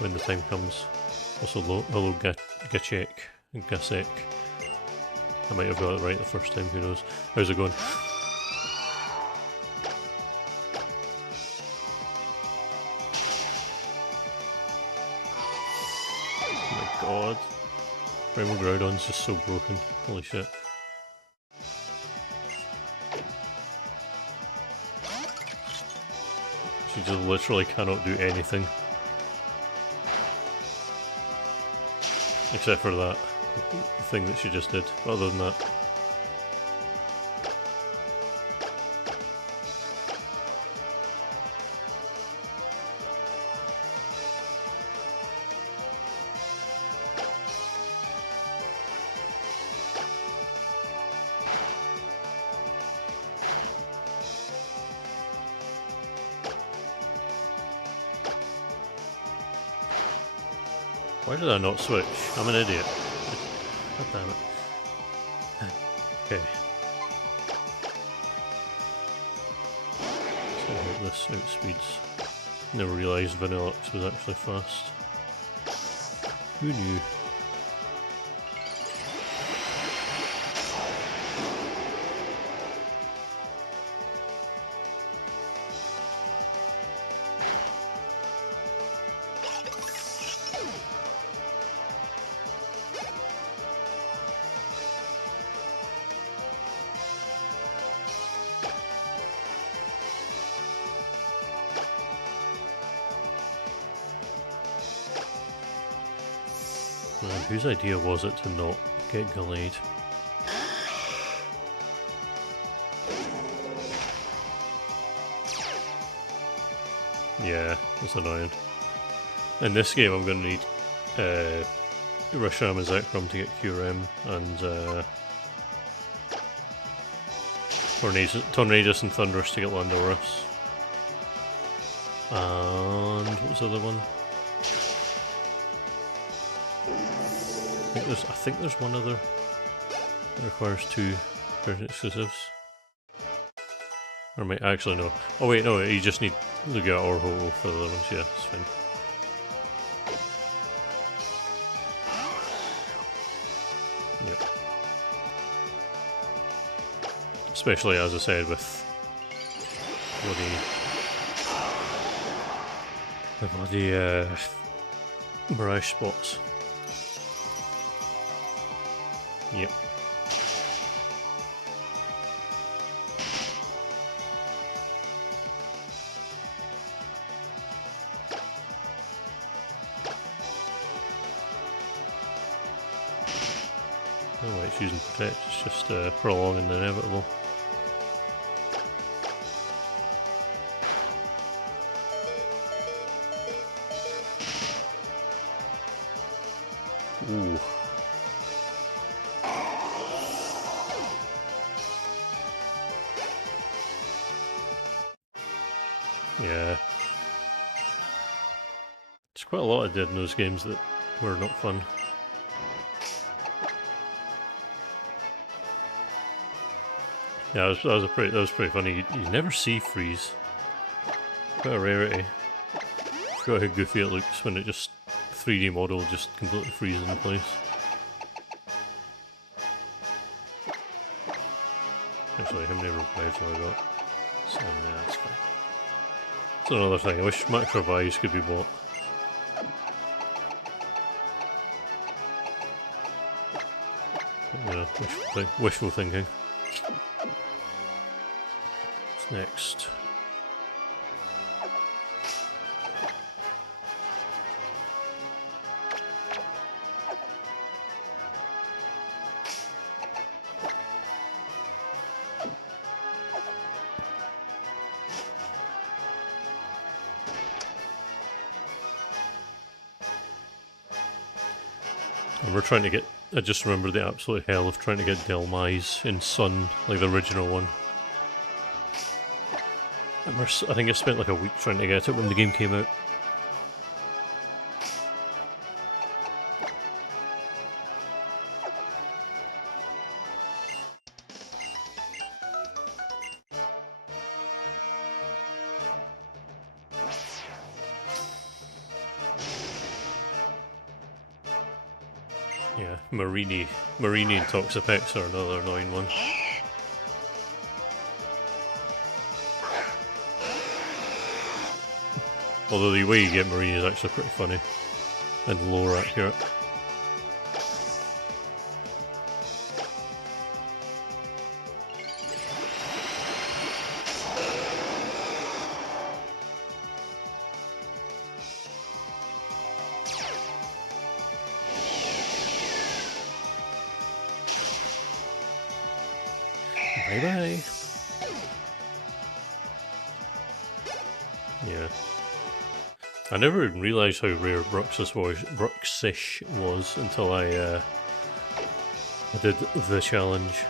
when the time comes. Also, hello Gachek and Gasek. I might have got it right the first time, who knows. How's it going? Oh my god. Primal Groudon's just so broken. Holy shit. She just literally cannot do anything. Except for that thing that she just did. Other than that. Why did I not switch? I'm an idiot. God damn it. Okay. So I hope this outspeeds. Never realised Vanilluxe was actually fast. Who knew? Man, whose idea was it to not get Gallade? Yeah, it's annoying. In this game I'm going to need Risham and Zekrom to get QRM and Tornadus and Thunderous to get Landoris. And what was the other one? I think there's one other that requires 2 version exclusives. Or might actually no. Oh wait, no, you just need Lugia or Ho-Oh for the other ones, yeah, it's fine. Yep. Especially as I said with bloody Mirage Spots. Yep. Oh wait, it's using Protect, it's just prolonging the inevitable. Ooh. Yeah. There's quite a lot I did in those games that were not fun. Yeah, that was pretty funny. You never see freeze. Quite a rarity. I forgot how goofy it looks when it just 3D model just completely freezes in place. Actually, how many replies have I got? 7, yeah, that's fine. That's another thing. I wish Max Revives could be bought. You know, wishful thinking. What's next? And we're trying to get... I just remember the absolute hell of trying to get Delmise in Sun, like the original one. And I think I spent like a week trying to get it when the game came out. Yeah, Marini and Toxapex are another annoying one. Although the way you get Marini is actually pretty funny and lore accurate. Bye bye. Yeah. I never even realised how rare Bruxish was until I did the challenge.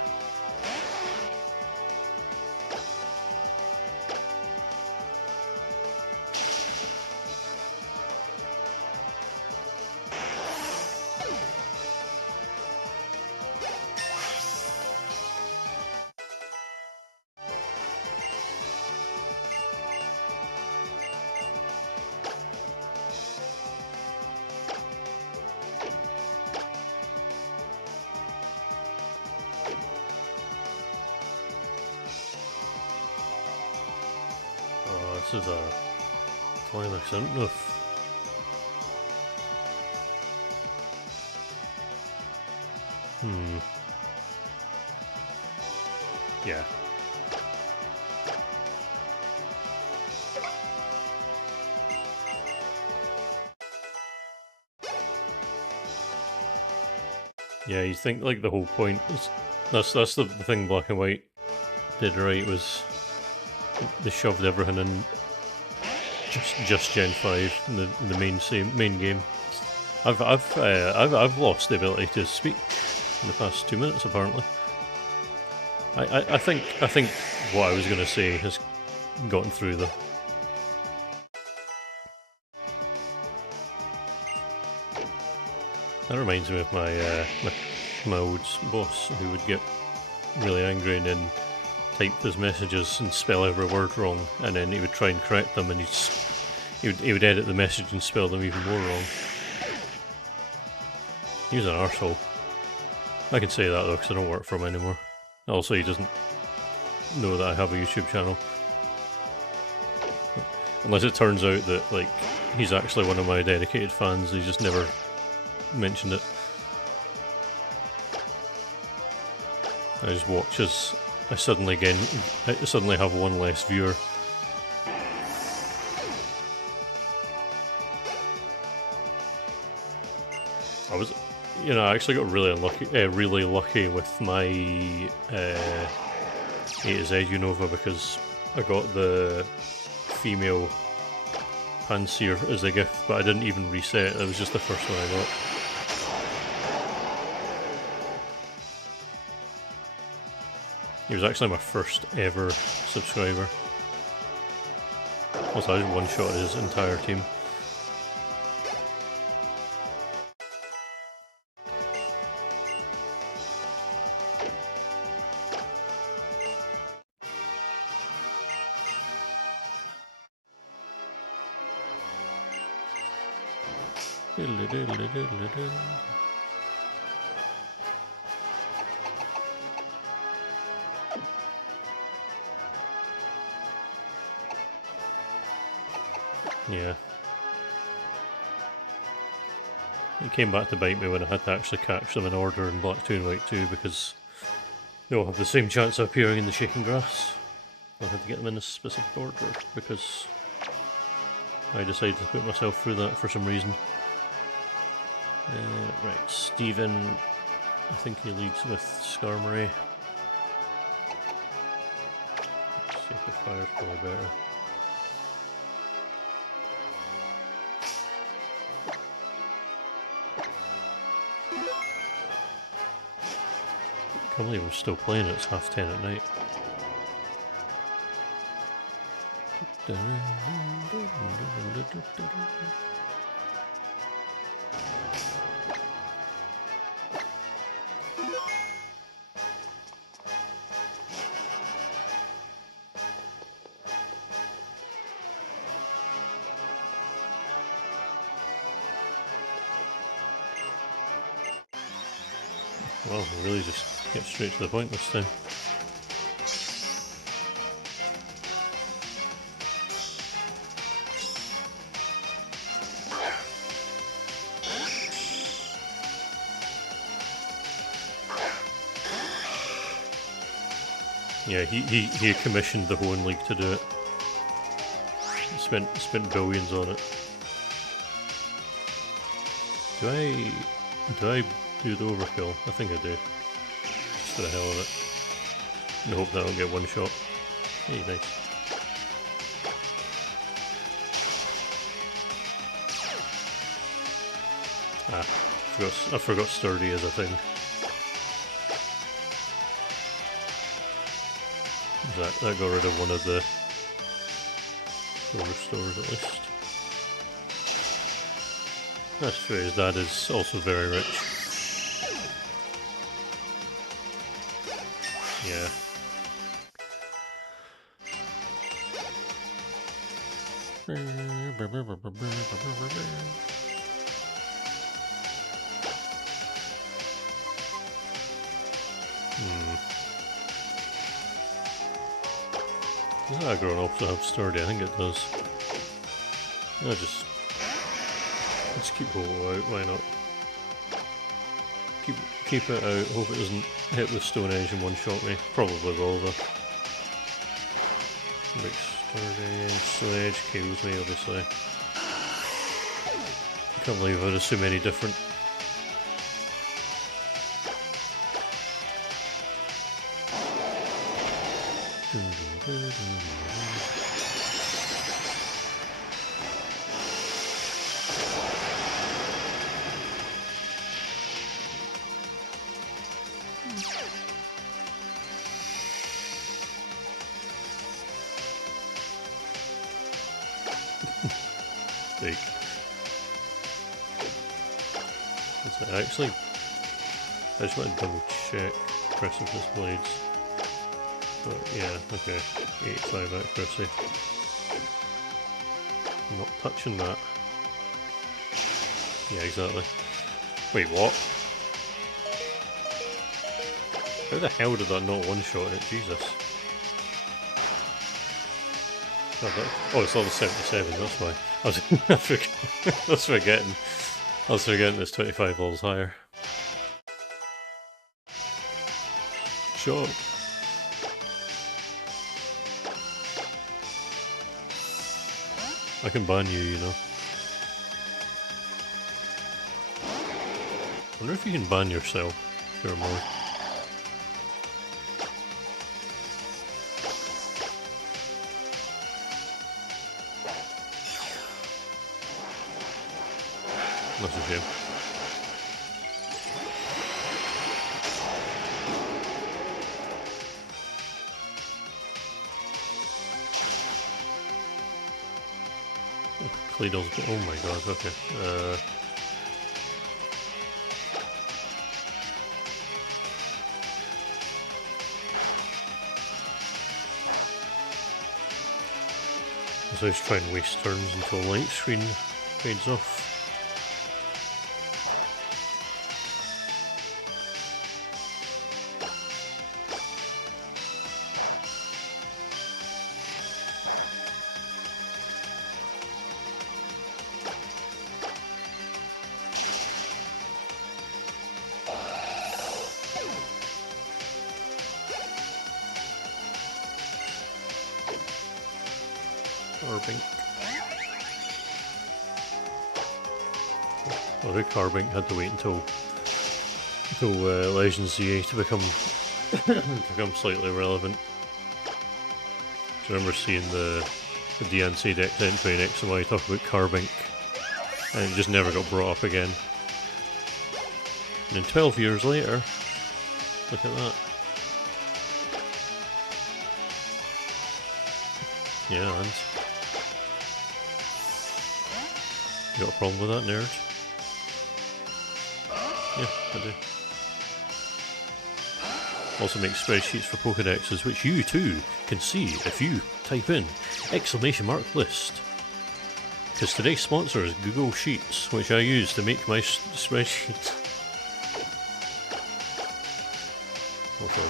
This is a climax. I don't know if... Yeah. Yeah, you think like the whole point is... That's the thing Black and White did right, was they shoved everything in just Gen 5 in the main game. I've lost the ability to speak in the past 2 minutes apparently. I think what I was going to say has gotten through though. That reminds me of my old boss, who would get really angry and then type his messages and spell every word wrong, and then he would try and correct them, and he would edit the message and spell them even more wrong. He was an arsehole. I can say that though, because I don't work for him anymore. Also, he doesn't know that I have a YouTube channel. Unless it turns out that, like, he's actually one of my dedicated fans, he just never mentioned it. I just watch as I suddenly have one less viewer. I actually got really lucky with my A to Z Unova, because I got the female Panseer as a gift, but I didn't even reset it. It was just the first one I got. He was actually my first ever subscriber. Also, I just one-shot his entire team. Yeah. It came back to bite me when I had to actually catch them in order in Black 2 and White 2, because they all have the same chance of appearing in the shaking grass. I had to get them in a specific order, because I decided to put myself through that for some reason. Right, Stephen, I think he leads with Skarmory. Sacred Fire's probably better. Can't believe I'm still playing it, it's 10:30 at night. Well, we'll really just get straight to the point this time. Yeah, he commissioned the Hoenn League to do it. Spent billions on it. Do I do the overkill? I think I do. Just for the hell of it. And hope that I don't get one shot. Hey, nice. Ah, I forgot sturdy as a thing. That got rid of one of the older stores at least. That's true, his dad is also very rich. Yeah. Does Aggron also have sturdy? I think it does. Let's keep Holo out, why not? Keep it out, hope it doesn't hit with Stone Edge and one-shot me. Probably will though. Big sturdy, Stone Edge kills me obviously. Can't believe there's so many different. Fake. Actually, I just want to double check Precipice Blades. But yeah, okay. 85 accuracy. I'm not touching that. Yeah, exactly. Wait, what? How the hell did that not one-shot it? Jesus. Oh, it's all the 77, that's why. I was forgetting. I was forgetting it's 25 levels higher. Shut up. I can ban you, you know. I wonder if you can ban yourself if you're more. That's a shame. Cleedle's, oh my god, okay. So just try and waste turns until light screen fades off. Carbink. Well, the Carbink had to wait until Legends ZA to become slightly relevant. I remember seeing the DNC deck entry in XMI talk about Carbink, and it just never got brought up again. And then 12 years later, look at that. Yeah, and you got a problem with that, nerd? Yeah, I do. Also make spreadsheets for Pokedexes, which you too can see if you type in !list. Because today's sponsor is Google Sheets, which I use to make my spreadsheets. Also,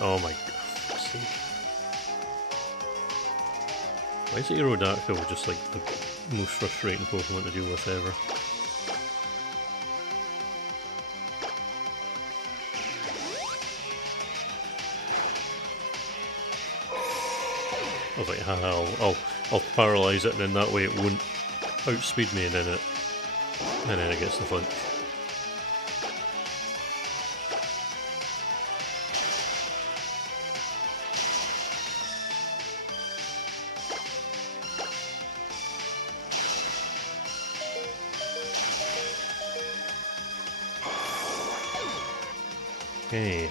oh my god's sake. Why is Aerodactyl just like the most frustrating Pokemon to deal with ever? I was like, haha, I'll paralyze it, and then that way it won't outspeed me, and then it gets the flinch. Okay.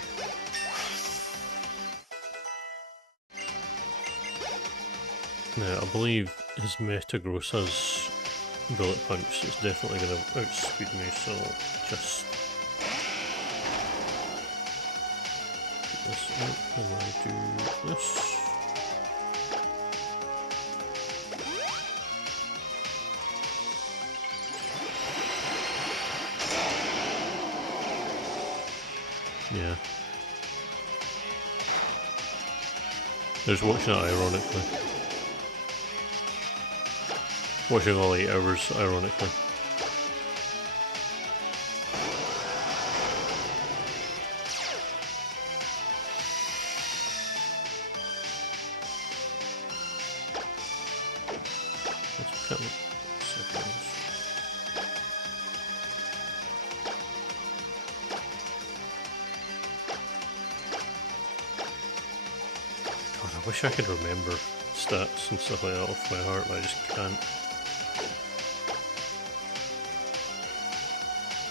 Now, I believe his Metagross has Bullet Punch, so it's definitely going to outspeed me, so just get this out, and I do this. Yeah. There's watching that ironically. Watching all 8 hours, ironically. Let's count seconds. God, I wish I could remember stats and stuff like that off by heart, but I just can't.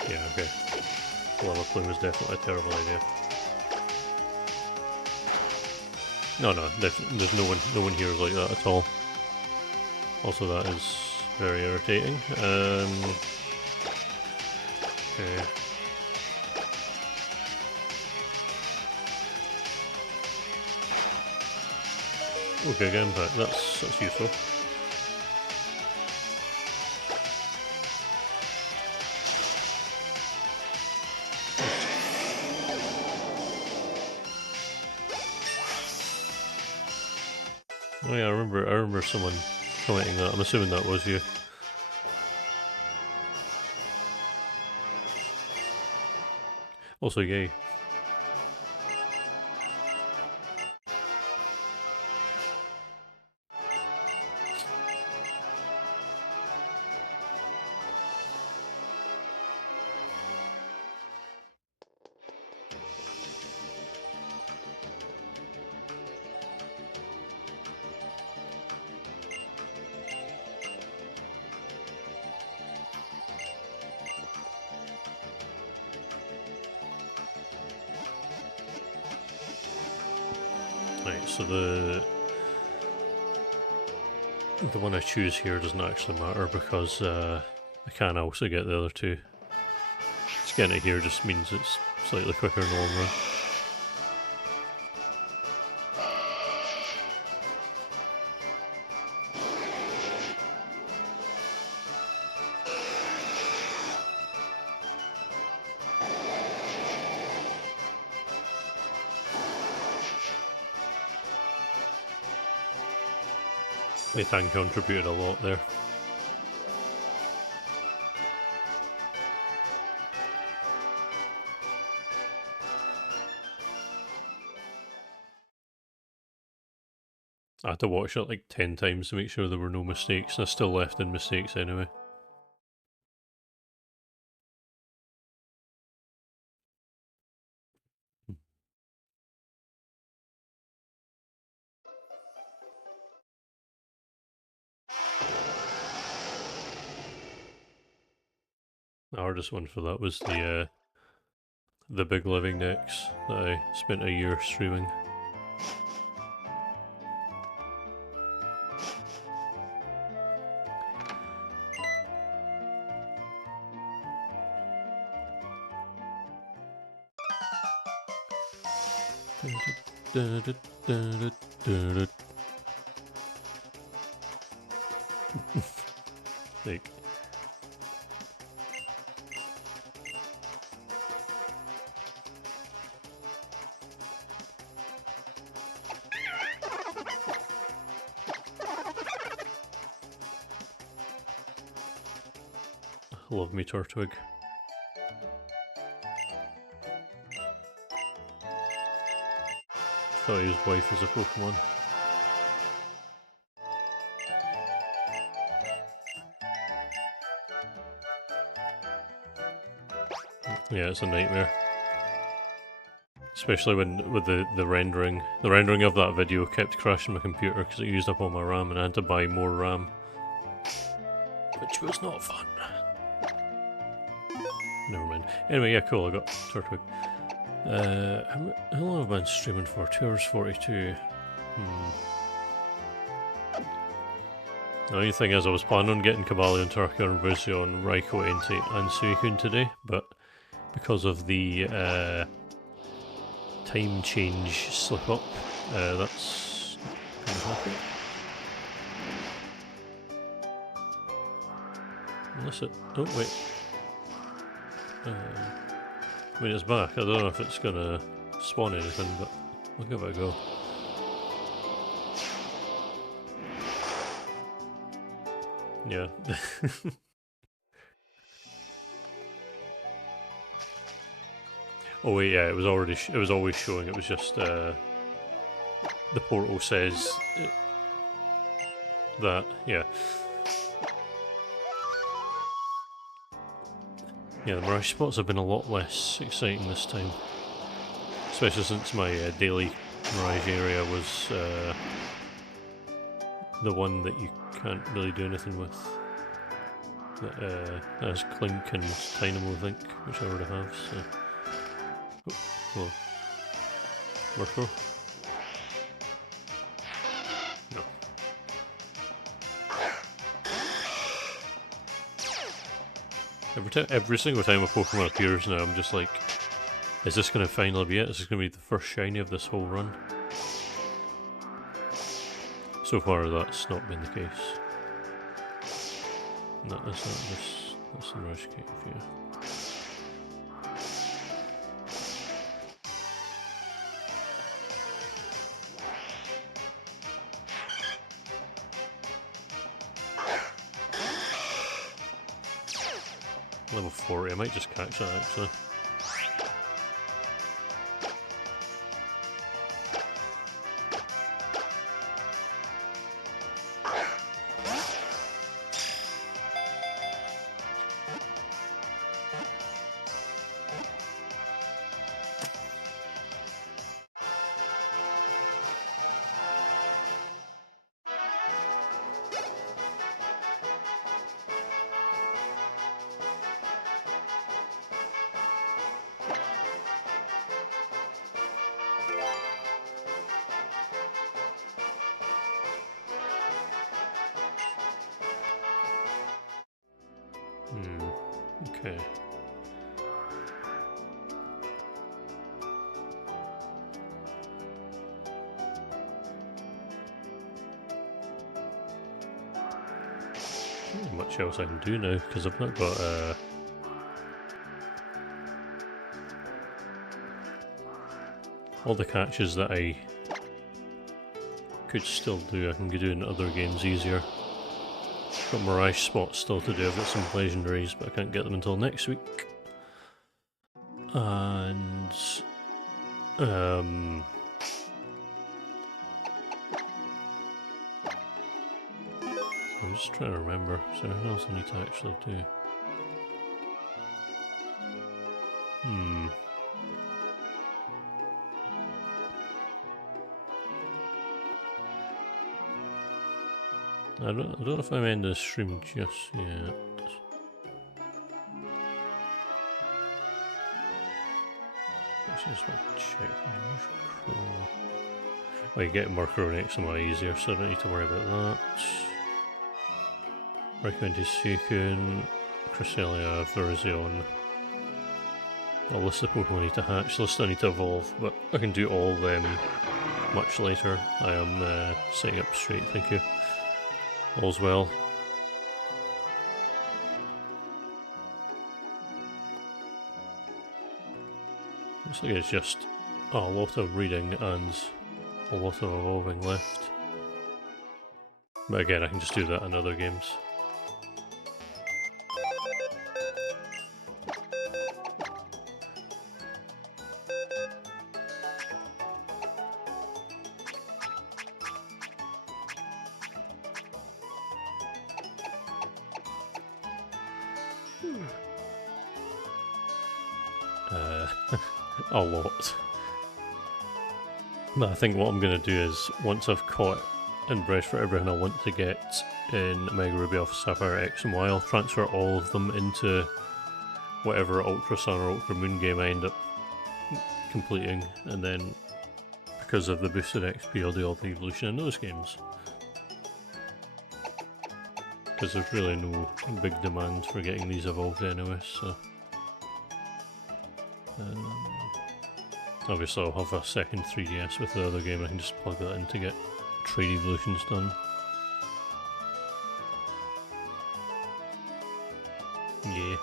Yeah, okay. Lava Plume is definitely a terrible idea. No, there's no one here is like that at all. Also, that is very irritating. Okay. Okay, good impact. That's useful. Oh yeah, I remember someone commenting that. I'm assuming that was you. Also, yay. Right, so the one I choose here doesn't actually matter because I can also get the other two. Just getting it here just means it's slightly quicker in the long run. Nathan contributed a lot there. I had to watch it like 10 times to make sure there were no mistakes, and I still left in mistakes anyway. The hardest one for that was the big living decks that I spent a year streaming. Like, I love me Turtwig. Thought his wife was a Pokemon. Yeah, it's a nightmare. Especially when with the rendering. The rendering of that video kept crashing my computer because it used up all my RAM and I had to buy more RAM. Which was not fun. Never mind. Anyway, yeah, cool, I got Turtwig. How long have I been streaming for? 2 hours 42. The only thing is I was planning on getting Kabalion, Turkion, Rusion, Raikou, Entei and Suicune today, but because of the time change slip up, that's gonna happen. Unless it... oh wait. I mean, it's back. I don't know if it's gonna spawn anything, but we'll give it a go. Yeah. Oh wait, yeah, it was already. It was always showing. It was just the portal says that. Yeah. Yeah, the Mirage Spots have been a lot less exciting this time. Especially since my daily Mirage area was the one that you can't really do anything with. That has Clink and Dynamo, I think, which I already have, so... oh, hello. Murkrow? No. Every single time a Pokemon appears now, I'm just like, is this going to finally be it? Is this going to be the first shiny of this whole run? So far, that's not been the case. No, that's not this. That's the Mirage Cave, yeah. Level 40, I might just catch that actually. Okay. Not much else I can do now because I've not got all the catches that I could still do. I can do in other games easier. Got Mirage Spots still to do. I've got some legendaries, but I can't get them until next week. And I'm just trying to remember. Is there anything else I need to actually do? I don't know if I'm ending the stream just yet. Let's just check. Oh, you get Murkrow next to my easier, so I don't need to worry about that. Recommended Suicune, Cresselia, Virizion. a list of Pokemon I need to hatch, list I need to evolve, but I can do all of them much later. I am setting up straight, thank you. All's well. Looks like it's just a lot of reading and a lot of evolving left. But again, I can just do that in other games. A lot. But I think what I'm going to do is, once I've caught and bred for everything I want to get in Mega Ruby Alpha Sapphire X and Y, I'll transfer all of them into whatever Ultra Sun or Ultra Moon game I end up completing, and then because of the boosted XP I'll do all the evolution in those games. Because there's really no big demand for getting these evolved anyway, so... obviously I'll have a second 3DS with the other game, I can just plug that in to get trade evolutions done. Yeah.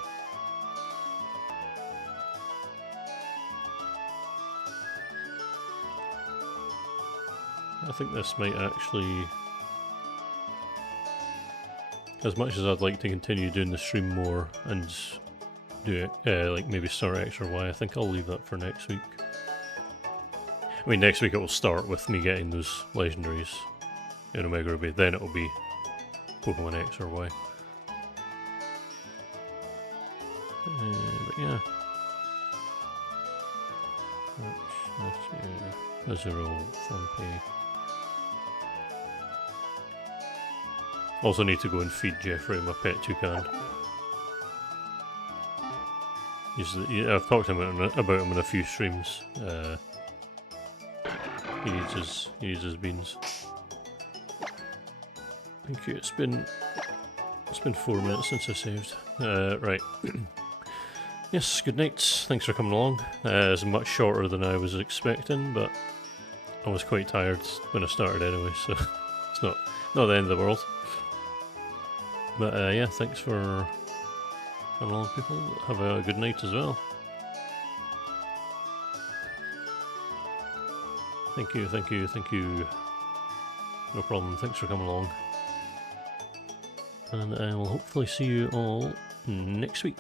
I think this might actually... As much as I'd like to continue doing the stream more and do it, like maybe start X or Y, I think I'll leave that for next week. I mean, next week it will start with me getting those legendaries in Omega Ruby, then it will be Pokemon X or Y. But yeah. Azuro, Thumpy. Also need to go and feed Jeffrey, my pet toucan. I've talked to him about him in a few streams. He needs his beans. Thank you. It's been 4 minutes since I saved. Right. Yes. Good night. Thanks for coming along. It's much shorter than I was expecting, but I was quite tired when I started anyway, so it's not the end of the world. But yeah, thanks for coming along, people. Have a good night as well. Thank you, thank you, thank you. No problem, thanks for coming along. And I will hopefully see you all next week.